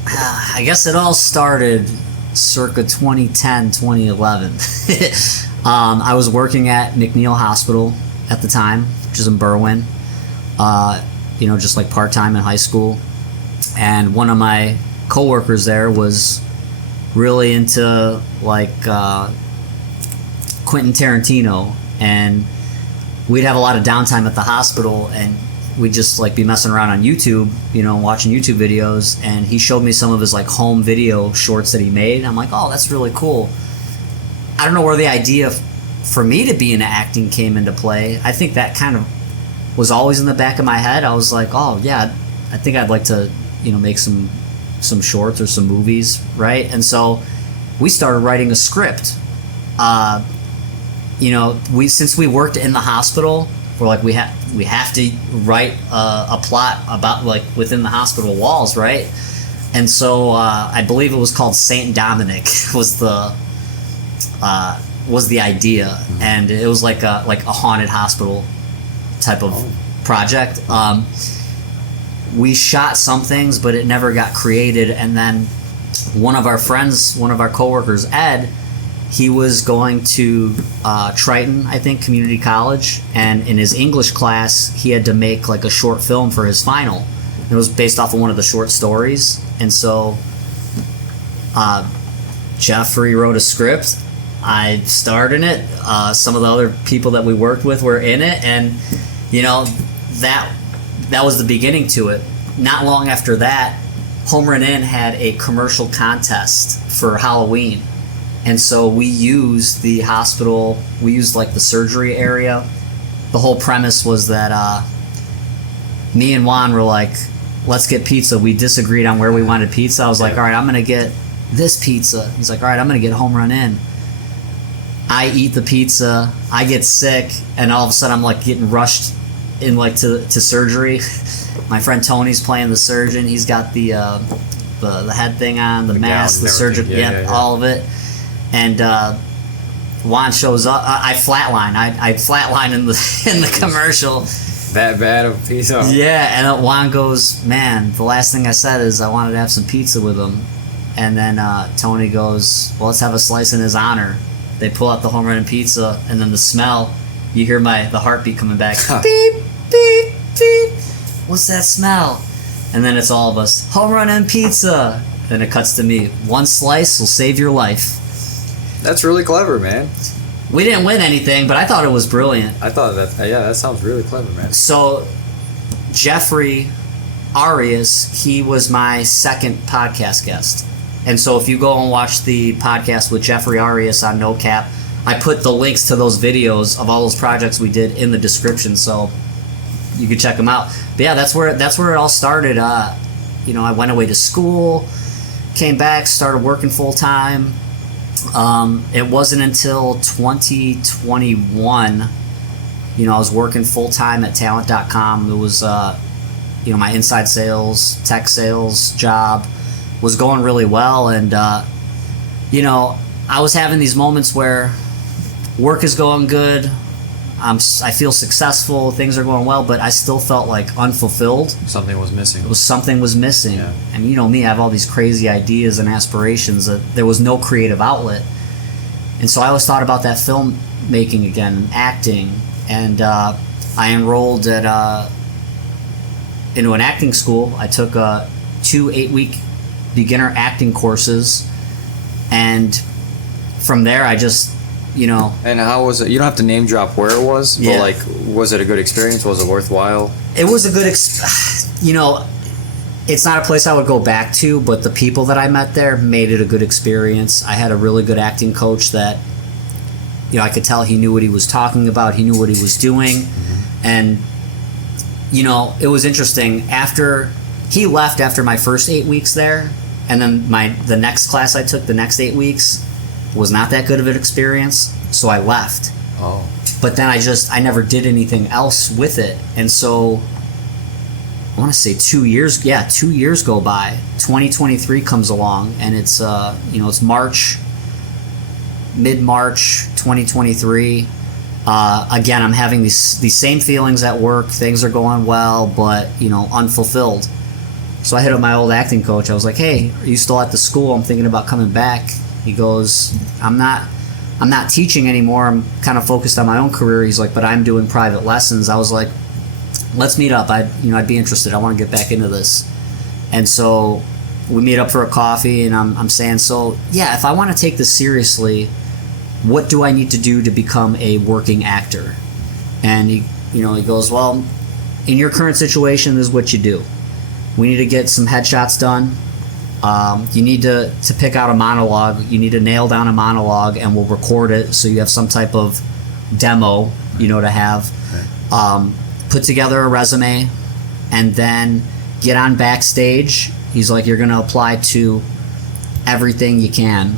I guess it all started circa 2010, 2011. I was working at McNeil Hospital at the time, which is in Berwyn, you know, just like part-time in high school. And one of my coworkers there was really into like Quentin Tarantino, and we'd have a lot of downtime at the hospital, and we'd just like be messing around on YouTube, you know, watching YouTube videos, and he showed me some of his like home video shorts that he made. I'm like, oh, that's really cool. I don't know where the idea for me to be into acting came into play. I think that kind of was always in the back of my head. I was like, oh yeah, I think I'd like to, you know, make some shorts or some movies, right? And so we started writing a script. You know, since we worked in the hospital, we're like, we have to write a plot about, like, within the hospital walls, right? And so I believe it was called Saint Dominic was the idea, and it was like a haunted hospital type of project. We shot some things, but it never got created. And then one of our coworkers, Ed, he was going to Triton, I think, Community College, and in his English class, he had to make like a short film for his final. It was based off of one of the short stories, and so Jeffrey wrote a script. I starred in it. Some of the other people that we worked with were in it, and that was the beginning to it. Not long after that, Home Run Inn had a commercial contest for Halloween. And so we used the hospital, we used like the surgery area. The whole premise was that me and Juan were like, let's get pizza. We disagreed on where we wanted pizza. I was like, all right, I'm going to get this pizza. He's like, all right, I'm going to get Home Run Inn. I eat the pizza, I get sick, and all of a sudden I'm like getting rushed in like to surgery. My friend Tony's playing the surgeon. He's got the head thing on, the mask, the surgeon, all of it. And Juan shows up. I flatline. I flatline in the commercial. That bad of pizza. Yeah, and then Juan goes, man, the last thing I said is I wanted to have some pizza with him. And then Tony goes, well, let's have a slice in his honor. They pull out the Home Run pizza, and then the smell, you hear the heartbeat coming back. Beep, beep, beep. What's that smell? And then it's all of us, Home Run and pizza. Then it cuts to me. One slice will save your life. That's really clever, man. We didn't win anything, but I thought it was brilliant. I thought that sounds really clever, man. So, Jeffrey Arias, he was my second podcast guest. And so if you go and watch the podcast with Jeffrey Arias on No Cap, I put the links to those videos of all those projects we did in the description, so you can check them out. But yeah, that's where it all started. I went away to school, came back, started working full time. It wasn't until 2021, I was working full time at talent.com. It was, my inside sales, tech sales job was going really well. And, I was having these moments where work is going good. I feel successful. Things are going well, but I still felt like unfulfilled. Something was missing. Something was missing. Yeah. And you know me, I have all these crazy ideas and aspirations that there was no creative outlet. And so I always thought about that filmmaking again, acting. And I enrolled into an acting school. I took 2 8-week beginner acting courses. And from there, I just, And how was it? You don't have to name drop where it was, Yeah. but was it a good experience? Was it worthwhile? It was a good it's not a place I would go back to, but the people that I met there made it a good experience. I had a really good acting coach that, I could tell he knew what he was talking about. He knew what he was doing. Mm-hmm. And, it was interesting. He left after my first 8 weeks there, and then the next class I took, the next 8 weeks, was not that good of an experience, so I left. Oh. But then I never did anything else with it. And so I want to say 2 years. Yeah, 2 years go by. 2023 comes along, and it's it's March, mid-March 2023. Again, I'm having these same feelings at work. Things are going well, but unfulfilled. So I hit up my old acting coach. I was like, "Hey, are you still at the school? I'm thinking about coming back." He goes, I'm not teaching anymore. I'm kind of focused on my own career. He's like, but I'm doing private lessons. I was like, let's meet up. I'd be interested. I want to get back into this. And so we meet up for a coffee, and I'm saying, so yeah, if I want to take this seriously, what do I need to do to become a working actor? And he goes, well, in your current situation, this is what you do. We need to get some headshots done. You need to pick out a monologue. You need to nail down a monologue, and we'll record it so you have some type of demo, to have. Okay. Put together a resume, and then get on backstage. He's like, you're going to apply to everything you can.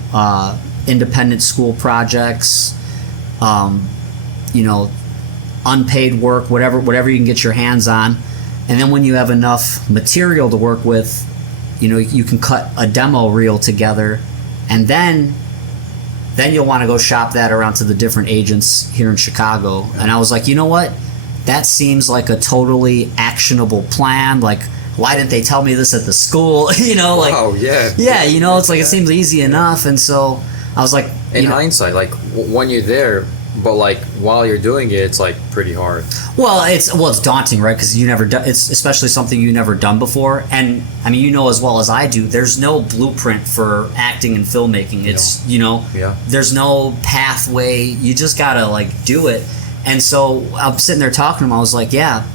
unpaid work, whatever you can get your hands on. And then when you have enough material to work with, you can cut a demo reel together, and then you'll want to go shop that around to the different agents here in Chicago. And I was like, you know what? That seems like a totally actionable plan. Like, why didn't they tell me this at the school? Oh, yeah. Yeah, it's like it seems easy enough. And so I was like, in hindsight, like when you're there, but like while you're doing it, it's like pretty hard. Well, it's daunting, right? Because you never done. It's especially something you never done before. And I mean, as well as I do, there's no blueprint for acting and filmmaking. It's there's no pathway. You just gotta like do it. And so I'm sitting there talking to him. I was like, yeah,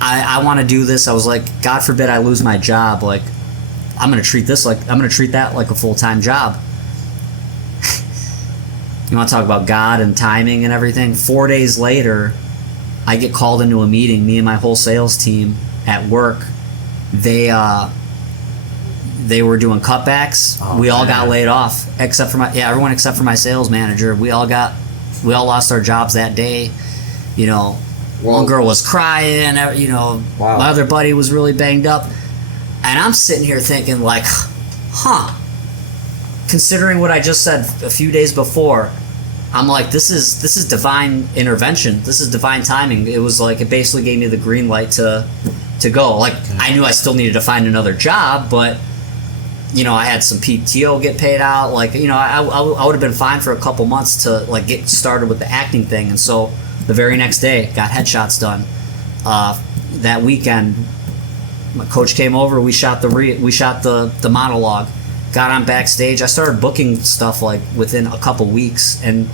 I want to do this. I was like, God forbid I lose my job. Like, I'm gonna treat that like a full-time job. You want to talk about God and timing and everything? 4 days later, I get called into a meeting. Me and my whole sales team at work, they were doing cutbacks. We all got laid off, everyone except for my sales manager. We all lost our jobs that day. One girl was crying. My other buddy was really banged up, and I'm sitting here thinking like, considering what I just said a few days before, I'm like, this is divine intervention. This is divine timing. It was like, it basically gave me the green light to go. Like, I knew I still needed to find another job, but I had some PTO get paid out. Like, I would have been fine for a couple months to like get started with the acting thing. And so the very next day, got headshots done. That weekend, my coach came over. We shot the monologue. Got on backstage. I started booking stuff like within a couple weeks, and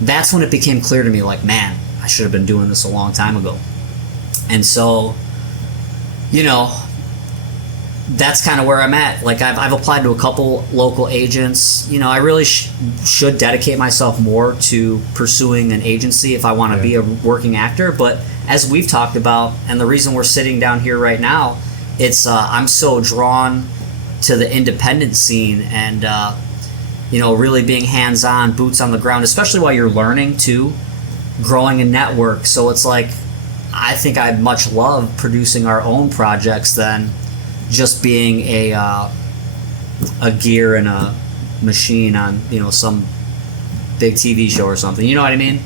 that's when it became clear to me, like, man, I should have been doing this a long time ago. And so, that's kind of where I'm at. Like, I've applied to a couple local agents. I really should dedicate myself more to pursuing an agency if I want to be a working actor. But as we've talked about, and the reason we're sitting down here right now, it's I'm so drawn to the independent scene and really being hands-on, boots on the ground, especially while you're learning too, growing a network. So it's like, I think I much love producing our own projects than just being a gear and a machine on some big TV show or something. You know what I mean?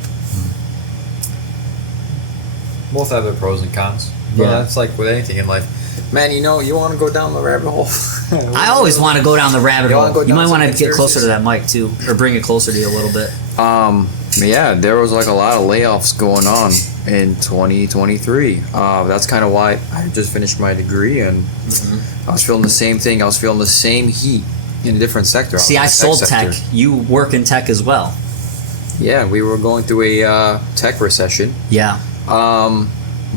Both have their pros and cons. But that's like with anything in life. Man, you want to go down the rabbit hole? I always want to go down the rabbit hole. You might want to get closer to that mic too, or bring it closer to you a little bit. Yeah, there was like a lot of layoffs going on in 2023. That's kind of why I just finished my degree, and I was feeling the same thing. I was feeling the same heat in a different sector. See, I sold tech. You work in tech as well. Yeah, we were going through a tech recession. Yeah.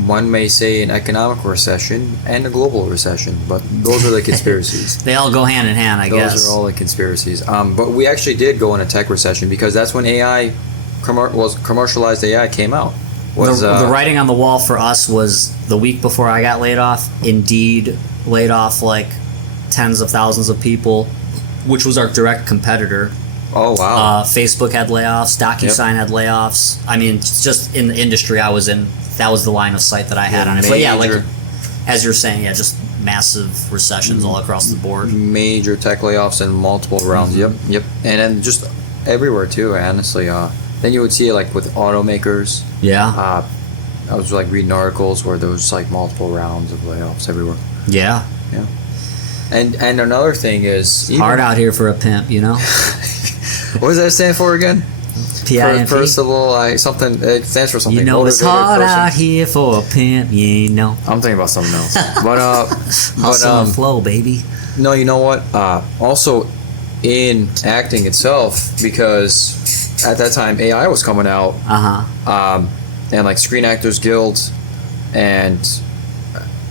One may say an economic recession and a global recession, but those are the conspiracies. They all go hand in hand, I guess. Those are all the conspiracies. But we actually did go in a tech recession because that's when commercialized AI came out. The writing on the wall for us was the week before I got laid off. Indeed laid off like tens of thousands of people, which was our direct competitor. Oh, wow. Facebook had layoffs. DocuSign had layoffs. I mean, just in the industry I was in, that was the line of sight that I had on it. But yeah, like as you're saying, just massive recessions all across the board. Major tech layoffs in multiple rounds. Mm-hmm. Yep. And then just everywhere too, honestly. Then you would see it like with automakers. Yeah. I was like reading articles where there was like multiple rounds of layoffs everywhere. Yeah. Yeah. And another thing is hard out here for a pimp, What does that stand for again? PIMP. First of all, it stands for something. It's hard out here for a pimp, I'm thinking about something else. Hustle and flow, baby. No, you know what? Also, in acting itself, because at that time AI was coming out. And like Screen Actors Guild and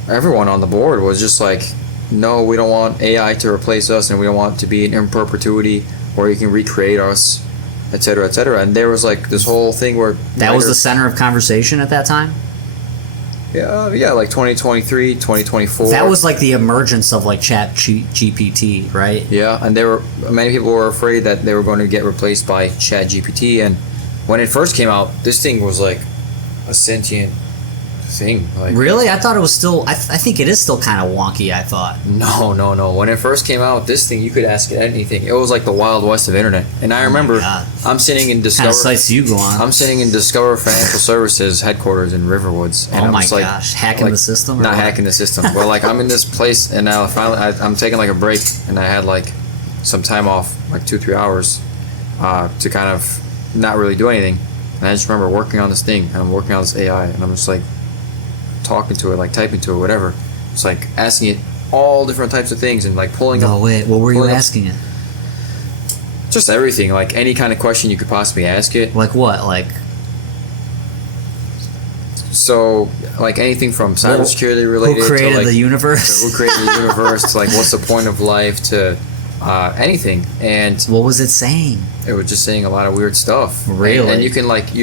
everyone on the board was just like, no, we don't want AI to replace us, and we don't want it to be in perpetuity where you can recreate us, etc., etc. And there was like this whole thing where that was the center of conversation at that time. Yeah, like 2023, 2024. That was like the emergence of like Chat GPT, right? Yeah, and many people were afraid that they were going to get replaced by Chat GPT. And when it first came out, this thing was like a sentient thing. Like, Really? I thought it was still. I think it is still kind of wonky. I thought. no. When it first came out, this thing you could ask it anything. It was like the Wild West of internet. And I remember God. I'm sitting in What kind Discover. of sites do you go on? I'm sitting in Discover Financial Services headquarters in Riverwoods, and Oh I'm my just like, gosh, hacking the system? Or Not what? hacking the system, but like I'm in this place, and now finally I'm taking like a break, and I had like some time off, like 2-3 hours, to kind of not really do anything. And I just remember working on this thing, and I'm working on this AI, and I'm just like talking to it, like typing to it, whatever. It's like asking it all different types of things, and like pulling No up wait. What were you pulling up asking it? just everything, like any kind of question you could possibly ask it. Like what? Like So like anything from cybersecurity related who created to like the universe? who created the universe to like what's the point of life to anything. And What was it saying? it was just saying a lot of weird stuff. Really? And you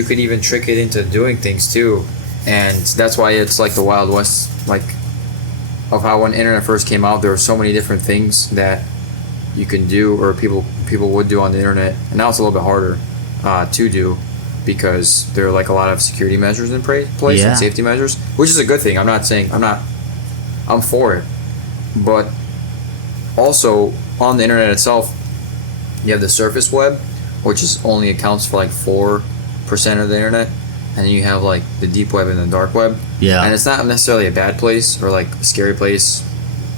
could even trick it into doing things too. And that's why it's like the Wild West, like of how when internet first came out, there were so many different things that you can do, or people would do on the internet. And now it's a little bit harder to do, because there are like a lot of security measures in place Yeah. and safety measures, which is a good thing. I'm for it. But also on the internet itself, you have the surface web, which is only accounts for like 4% of the internet, and then you have like the deep web and the dark web. Yeah. And it's not necessarily a bad place or like a scary place.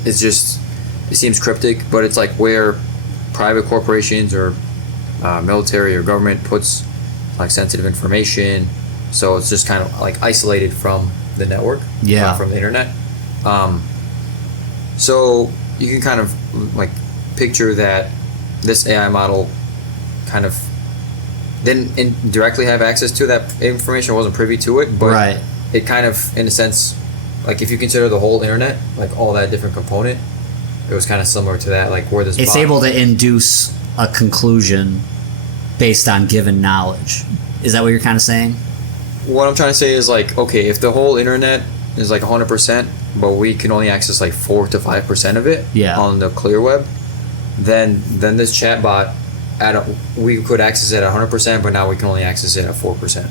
It's just, it seems cryptic, but it's like where private corporations or military or government puts like sensitive information. So it's just kind of like isolated from the network, Yeah. from the internet. So you can kind of like picture that this AI model kind of didn't directly have access to that information, wasn't privy to it, but Right. it kind of, in a sense, like if you consider the whole internet, like all that different component, it was kind of similar to that, like where this It's able to induce a conclusion based on given knowledge. Is that what you're kind of saying? What I'm trying to say is like, okay, if the whole internet is like 100%, but we can only access like 4 to 5% of it Yeah. on the clear web, then this chatbot, we could access it at 100%, but now we can only access it at 4%.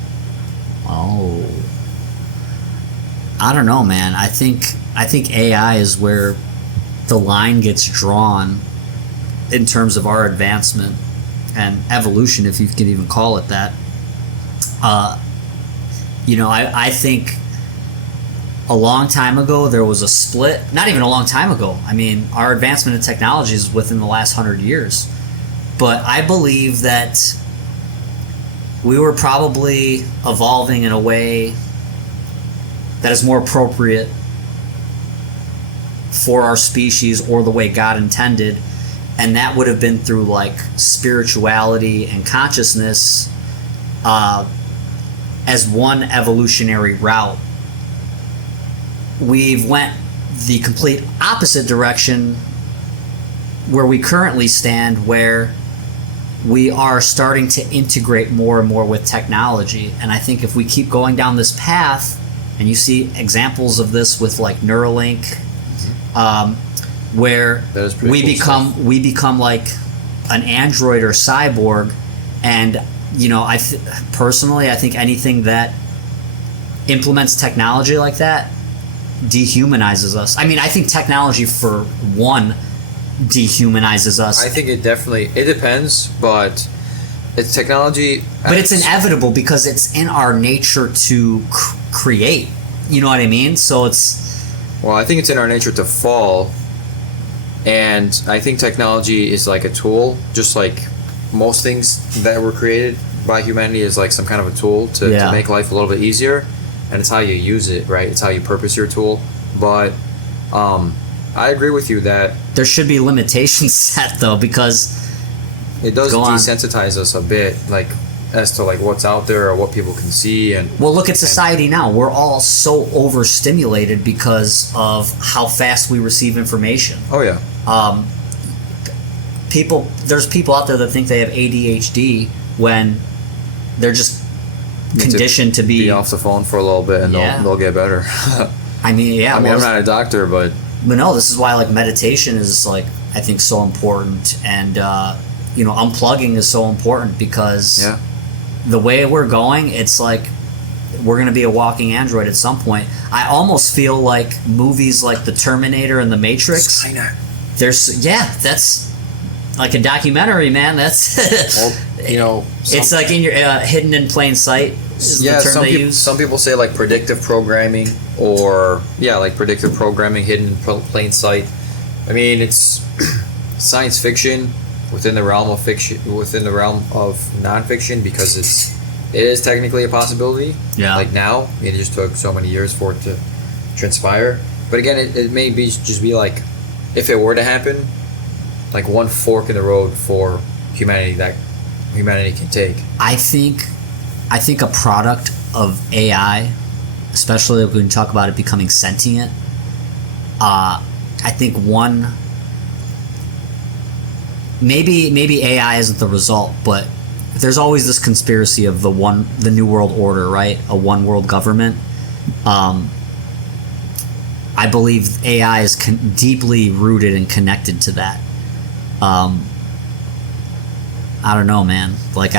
Oh. I don't know, man. I think AI is where the line gets drawn in terms of our advancement and evolution, if you can even call it that. I think a long time ago there was a split. Not even a long time ago. I mean, our advancement in technology is within the last 100 years. But I believe that we were probably evolving in a way that is more appropriate for our species, or the way God intended, and that would have been through like spirituality and consciousness as one evolutionary route. We've went the complete opposite direction where we currently stand, where we are starting to integrate more and more with technology. And I think if we keep going down this path, and you see examples of this with like Neuralink, where That is pretty we cool we become like an android or cyborg. And personally, I think anything that implements technology like that dehumanizes us. I mean, I think technology, for one, dehumanizes us. I think it depends, but it's technology. But it's inevitable because it's in our nature to create. You know what I mean? So Well, I think it's in our nature to fall, and I think technology is like a tool, just like most things that were created by humanity is like some kind of a tool to make life a little bit easier, and it's how you use it, right? It's how you purpose your tool. But I agree with you that there should be limitations set, though, because it does Go on. desensitize us a bit, like as to like what's out there or what people can see. And well, look at society now. We're all so overstimulated because of how fast we receive information. oh yeah, There's people out there that think they have ADHD when they're just conditioned to be off the phone for a little bit, and Yeah. they'll get better. I mean, yeah. I mean, I'm not a doctor, but no, this is why like meditation is like, I think, so important, and unplugging is so important, because yeah, the way we're going, it's like we're going to be a walking android at some point. I almost feel like movies like The Terminator and The Matrix. Skynet. That's like a documentary, man. That's Well, it's like in your hidden in plain sight. Is the term they use. Some people say like predictive programming, or like predictive programming, hidden in plain sight. I mean, it's science fiction within the realm of fiction, within the realm of nonfiction, because it is technically a possibility. Yeah. Like now, it just took so many years for it to transpire. But again, it may be just be like, if it were to happen, like one fork in the road for humanity that humanity can take. I think a product of AI, especially when we talk about it becoming sentient, I think maybe AI isn't the result, but there's always this conspiracy of the New World Order, right? A one world government. I believe AI is deeply rooted and connected to that. I don't know, man. Like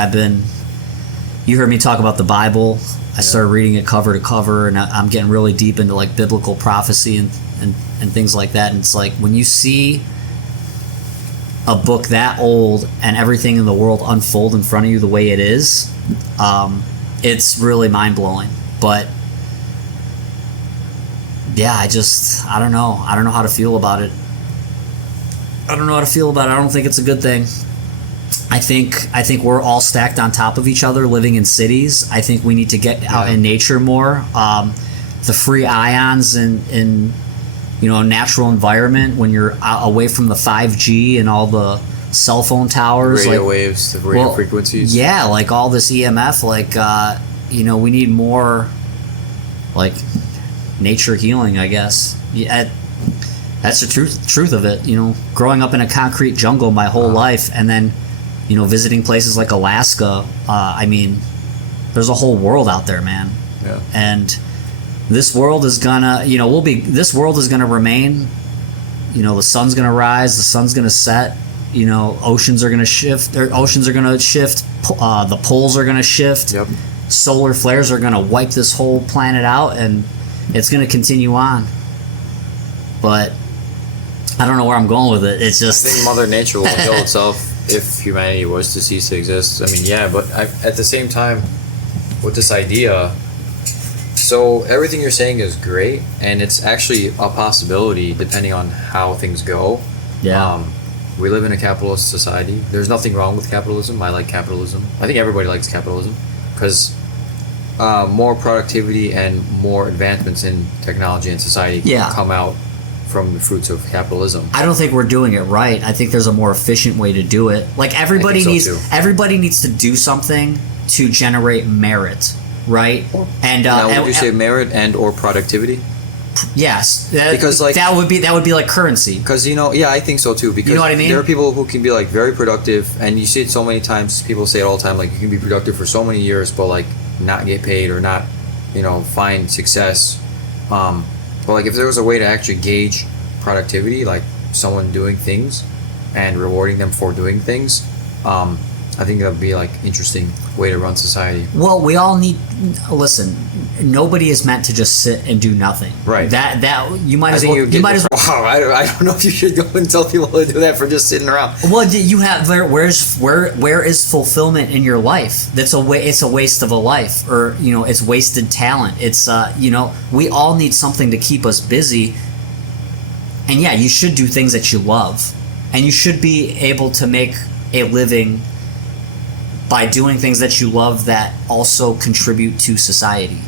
you heard me talk about the Bible. I started reading it cover to cover, and I'm getting really deep into like biblical prophecy and things like that. And it's like when you see a book that old and everything in the world unfold in front of you the way it is, it's really mind blowing. But yeah, I don't know. I don't know how to feel about it. I don't think it's a good thing. I think we're all stacked on top of each other, living in cities. I think we need to get out in nature more. The free ions in natural environment, when you're away from the 5G and all the cell phone towers, radio waves, the radio frequencies. Yeah, like all this EMF. Like we need more like nature healing, I guess. Yeah, that's the truth of it. Growing up in a concrete jungle my whole life, and then visiting places like Alaska. I mean, there's a whole world out there, man. Yeah. And this world is gonna, this world is gonna remain. The sun's gonna rise, the sun's gonna set. Oceans are gonna shift. The poles are gonna shift. Yep. Solar flares are gonna wipe this whole planet out, and it's gonna continue on. But I don't know where I'm going with it. It's just I think Mother Nature will heal itself if humanity was to cease to exist. I mean, yeah, but at the same time, with this idea, so everything you're saying is great, and it's actually a possibility depending on how things go. Yeah. We live in a capitalist society. There's nothing wrong with capitalism. I like capitalism. I think everybody likes capitalism because more productivity and more advancements in technology and society come out from the fruits of capitalism. I don't think we're doing it right. I think there's a more efficient way to do it. Like everybody needs to do something to generate merit, right? And now, would you say merit and or productivity? Yes, because like that would be like currency. Because I think so too. Because what I mean? There are people who can be like very productive, and you see it so many times. People say it all the time, like you can be productive for so many years, but like not get paid or not, find success. But like if there was a way to actually gauge productivity, like someone doing things and rewarding them for doing things, I think that would be like interesting way to run society. Well, we all listen. Nobody is meant to just sit and do nothing. Right. That you might as well. Wow, I don't know if you should go and tell people to do that for just sitting around. Well, you have where is fulfillment in your life? It's a waste of a life, or it's wasted talent. It's we all need something to keep us busy. And yeah, you should do things that you love, and you should be able to make a living by doing things that you love that also contribute to society.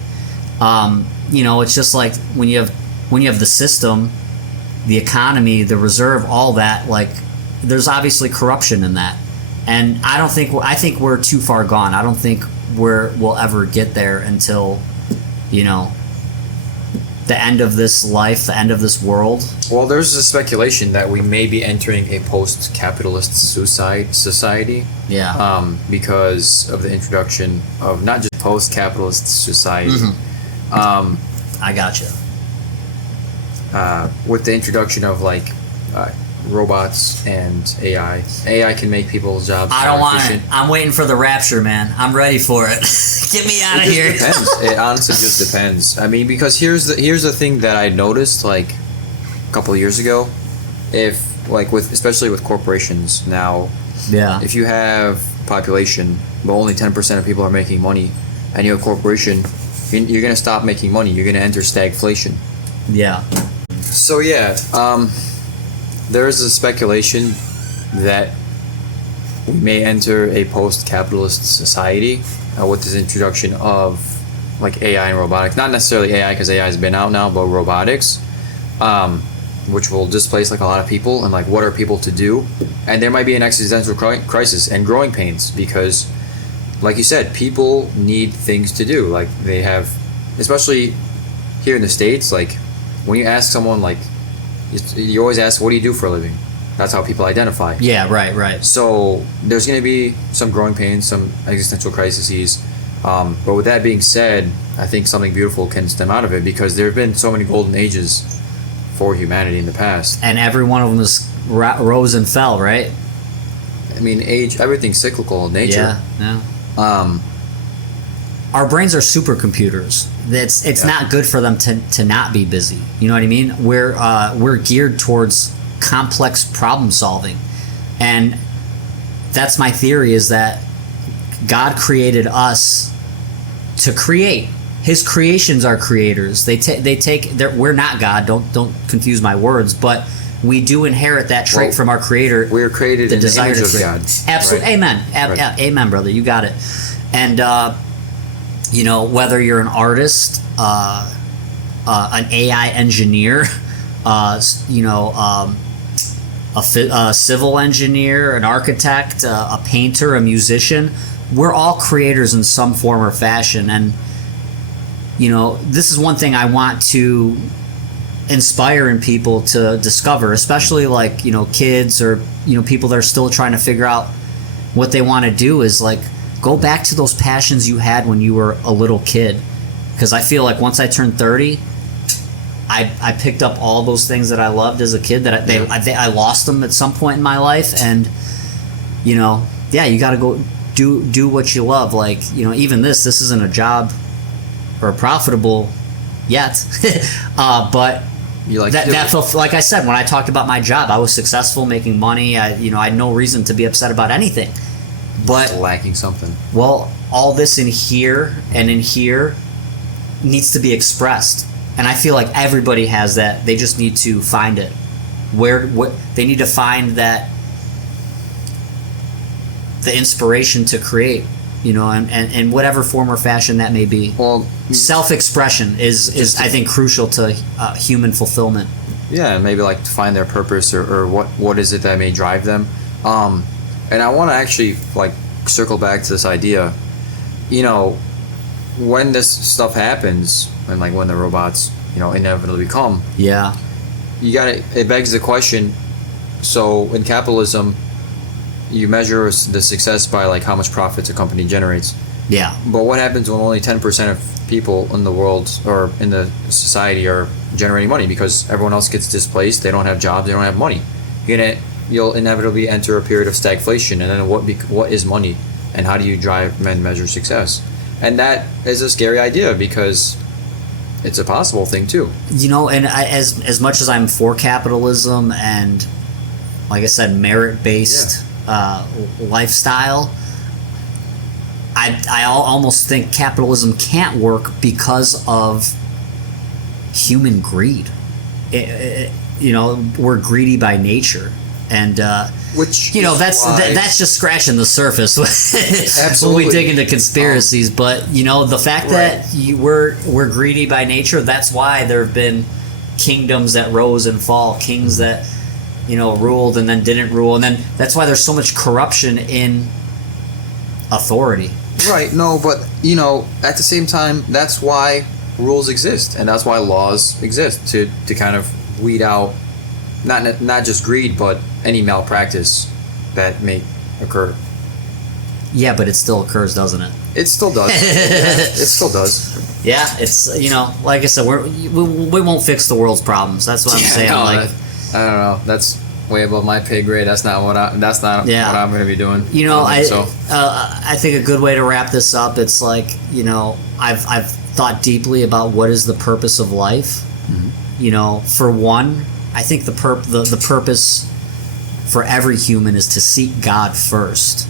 It's just like when you have the system, the economy, the reserve, all that, like there's obviously corruption in that. And I think we're too far gone. I don't think we'll ever get there until, the end of this life, the end of this world. Well, there's a speculation that we may be entering a post-capitalist society. Yeah. Because of the introduction of not just post-capitalist society. Mm-hmm. I gotcha. With the introduction of like robots and AI. AI can make people's jobs I don't more want efficient. it. I'm waiting for the rapture, man. I'm ready for it. Get me out of here. It depends. It honestly just depends. I mean, because here's the thing that I noticed like a couple of years ago. If like especially with corporations now, Yeah. if you have population but only 10% of people are making money, and you're a corporation, you're gonna stop making money. You're gonna enter stagflation. Yeah. So yeah, there is a speculation that we may enter a post-capitalist society with this introduction of like AI and robotics. Not necessarily AI because AI has been out now, but robotics, which will displace like a lot of people. And like, what are people to do? And there might be an existential crisis and growing pains because, like you said, people need things to do. Like they have, especially here in the States, like when you ask someone like, you always ask, what do you do for a living? That's how people identify. Yeah, right. So there's going to be some growing pains, some existential crises. But with that being said, I think something beautiful can stem out of it because there have been so many golden ages for humanity in the past. And every one of them is rose and fell, right? I mean, everything's cyclical in nature. Yeah. Our brains are supercomputers. It's not good for them to not be busy. You know what I mean? We're geared towards complex problem solving, and that's my theory, is that God created us to create. His creations are creators. We're not God. Don't confuse my words, but we do inherit that trait from our Creator. We are created in the image of God. Absolutely, right? amen. Right. Amen, brother. You got it. And you know, whether you're an artist, an AI engineer, you know, a civil engineer, an architect, a painter, a musician, we're all creators in some form or fashion. And you know, this is one thing I want to inspire in people to discover, especially like, you know, kids or, you know, people that are still trying to figure out what they want to do, is like, go back to those passions you had when you were a little kid. Because I feel like once I turned 30, I picked up all those things that I loved as a kid that I lost them at some point in my life. And, you know, yeah, you got to go do what you love. Like, you know, even this isn't a job or profitable yet. But you like that felt, like I said, when I talked about my job, I was successful, making money. I had no reason to be upset about anything. But just lacking something. Well, all this in here and in here needs to be expressed, and I feel like everybody has that. They just need to find it. They need to find that, the inspiration to create, you know, and whatever form or fashion that may be. Well, self-expression is I think crucial to human fulfillment. Yeah, and maybe like to find their purpose or what is it that may drive them. And I want to actually like circle back to this idea, you know, when this stuff happens and like when the robots, you know, inevitably come. Yeah. It begs the question. So in capitalism, you measure the success by like how much profits a company generates. Yeah. But what happens when only 10% of people in the world or in the society are generating money because everyone else gets displaced? They don't have jobs. They don't have money. You'll inevitably enter a period of stagflation. And then what is money, and how do you measure success? And that is a scary idea because it's a possible thing too. You know, and as much as I'm for capitalism and, like I said, merit-based lifestyle, I almost think capitalism can't work because of human greed. You know, we're greedy by nature. And which, you know, that's just scratching the surface when we dig into conspiracies. But you know, the fact that we're greedy by nature, that's why there have been kingdoms that rose and fall, kings that, you know, ruled and then didn't rule, and then that's why there's so much corruption in authority. Right. No, but you know, at the same time, that's why rules exist, and that's why laws exist to kind of weed out not just greed, but any malpractice that may occur. Yeah, but it still occurs, doesn't it? It still does. It still does. Yeah, it's, you know, like I said, we won't fix the world's problems. That's what I'm saying. No, like, I don't know. That's way above my pay grade. That's not what I'm going to be doing. You know, I I think a good way to wrap this up. It's like, you know, I've thought deeply about what is the purpose of life. Mm-hmm. You know, for one, I think the purpose for every human is to seek God first.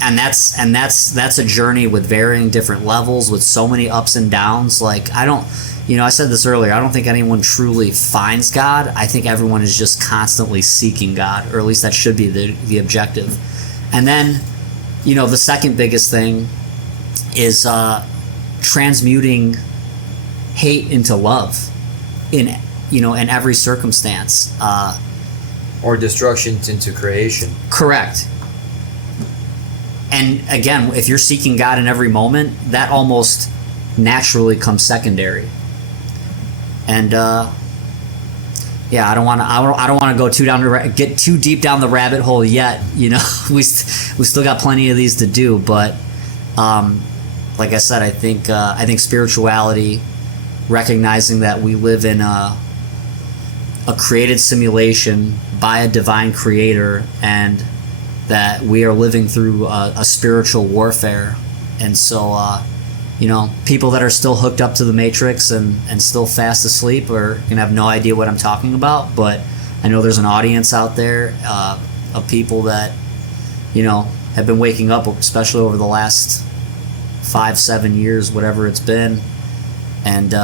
And that's a journey with varying different levels, with so many ups and downs. Like, I said this earlier, I don't think anyone truly finds God. I think everyone is just constantly seeking God, or at least that should be the objective. And then, you know, the second biggest thing is transmuting hate into love in every circumstance. Or destruction into creation. Correct. And again, if you're seeking God in every moment, that almost naturally comes secondary. And I don't want to get too deep down the rabbit hole yet. You know, we still got plenty of these to do. But like I said, I think spirituality, recognizing that we live in a created simulation by a divine creator, and that we are living through a spiritual warfare. And so, you know, people that are still hooked up to the Matrix and still fast asleep are going to have no idea what I'm talking about. But I know there's an audience out there of people that, you know, have been waking up, especially over the last 5-7 years, whatever it's been. And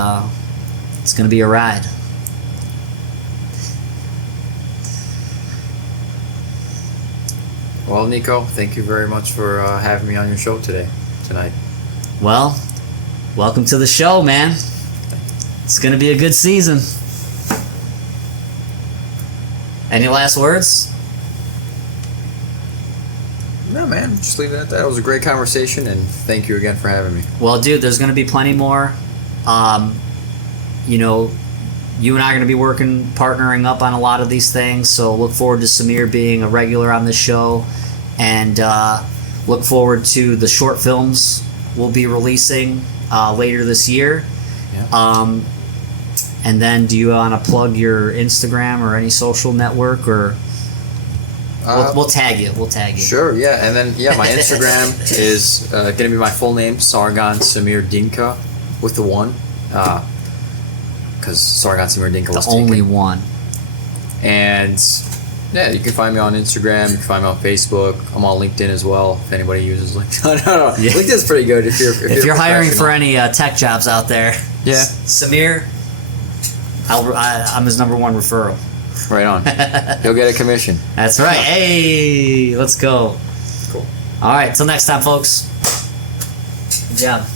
it's going to be a ride. Well, Nico, thank you very much for having me on your show tonight. Well, welcome to the show, man. It's going to be a good season. Any last words? No, man. Just leave it at that. It was a great conversation, and thank you again for having me. Well, dude, there's going to be plenty more. You know, you and I are going to be partnering up on a lot of these things, so look forward to Samir being a regular on this show, and look forward to the short films we'll be releasing later this year. Yeah. And then, do you want to plug your Instagram or any social network, or we'll tag you? We'll tag you. Sure, yeah. And then, yeah, my Instagram is going to be my full name, Sargon Samir Dinkha, with the one. Because Sargon Samir Dinkha was the only one. And yeah, you can find me on Instagram. You can find me on Facebook. I'm on LinkedIn as well. If anybody uses LinkedIn, no. Yeah. LinkedIn's pretty good if you're hiring for any tech jobs out there. Yeah, Samir, I'm his number one referral. Right on. You'll get a commission. That's right. Hey, let's go. Cool. All right. Till next time, folks. Good job.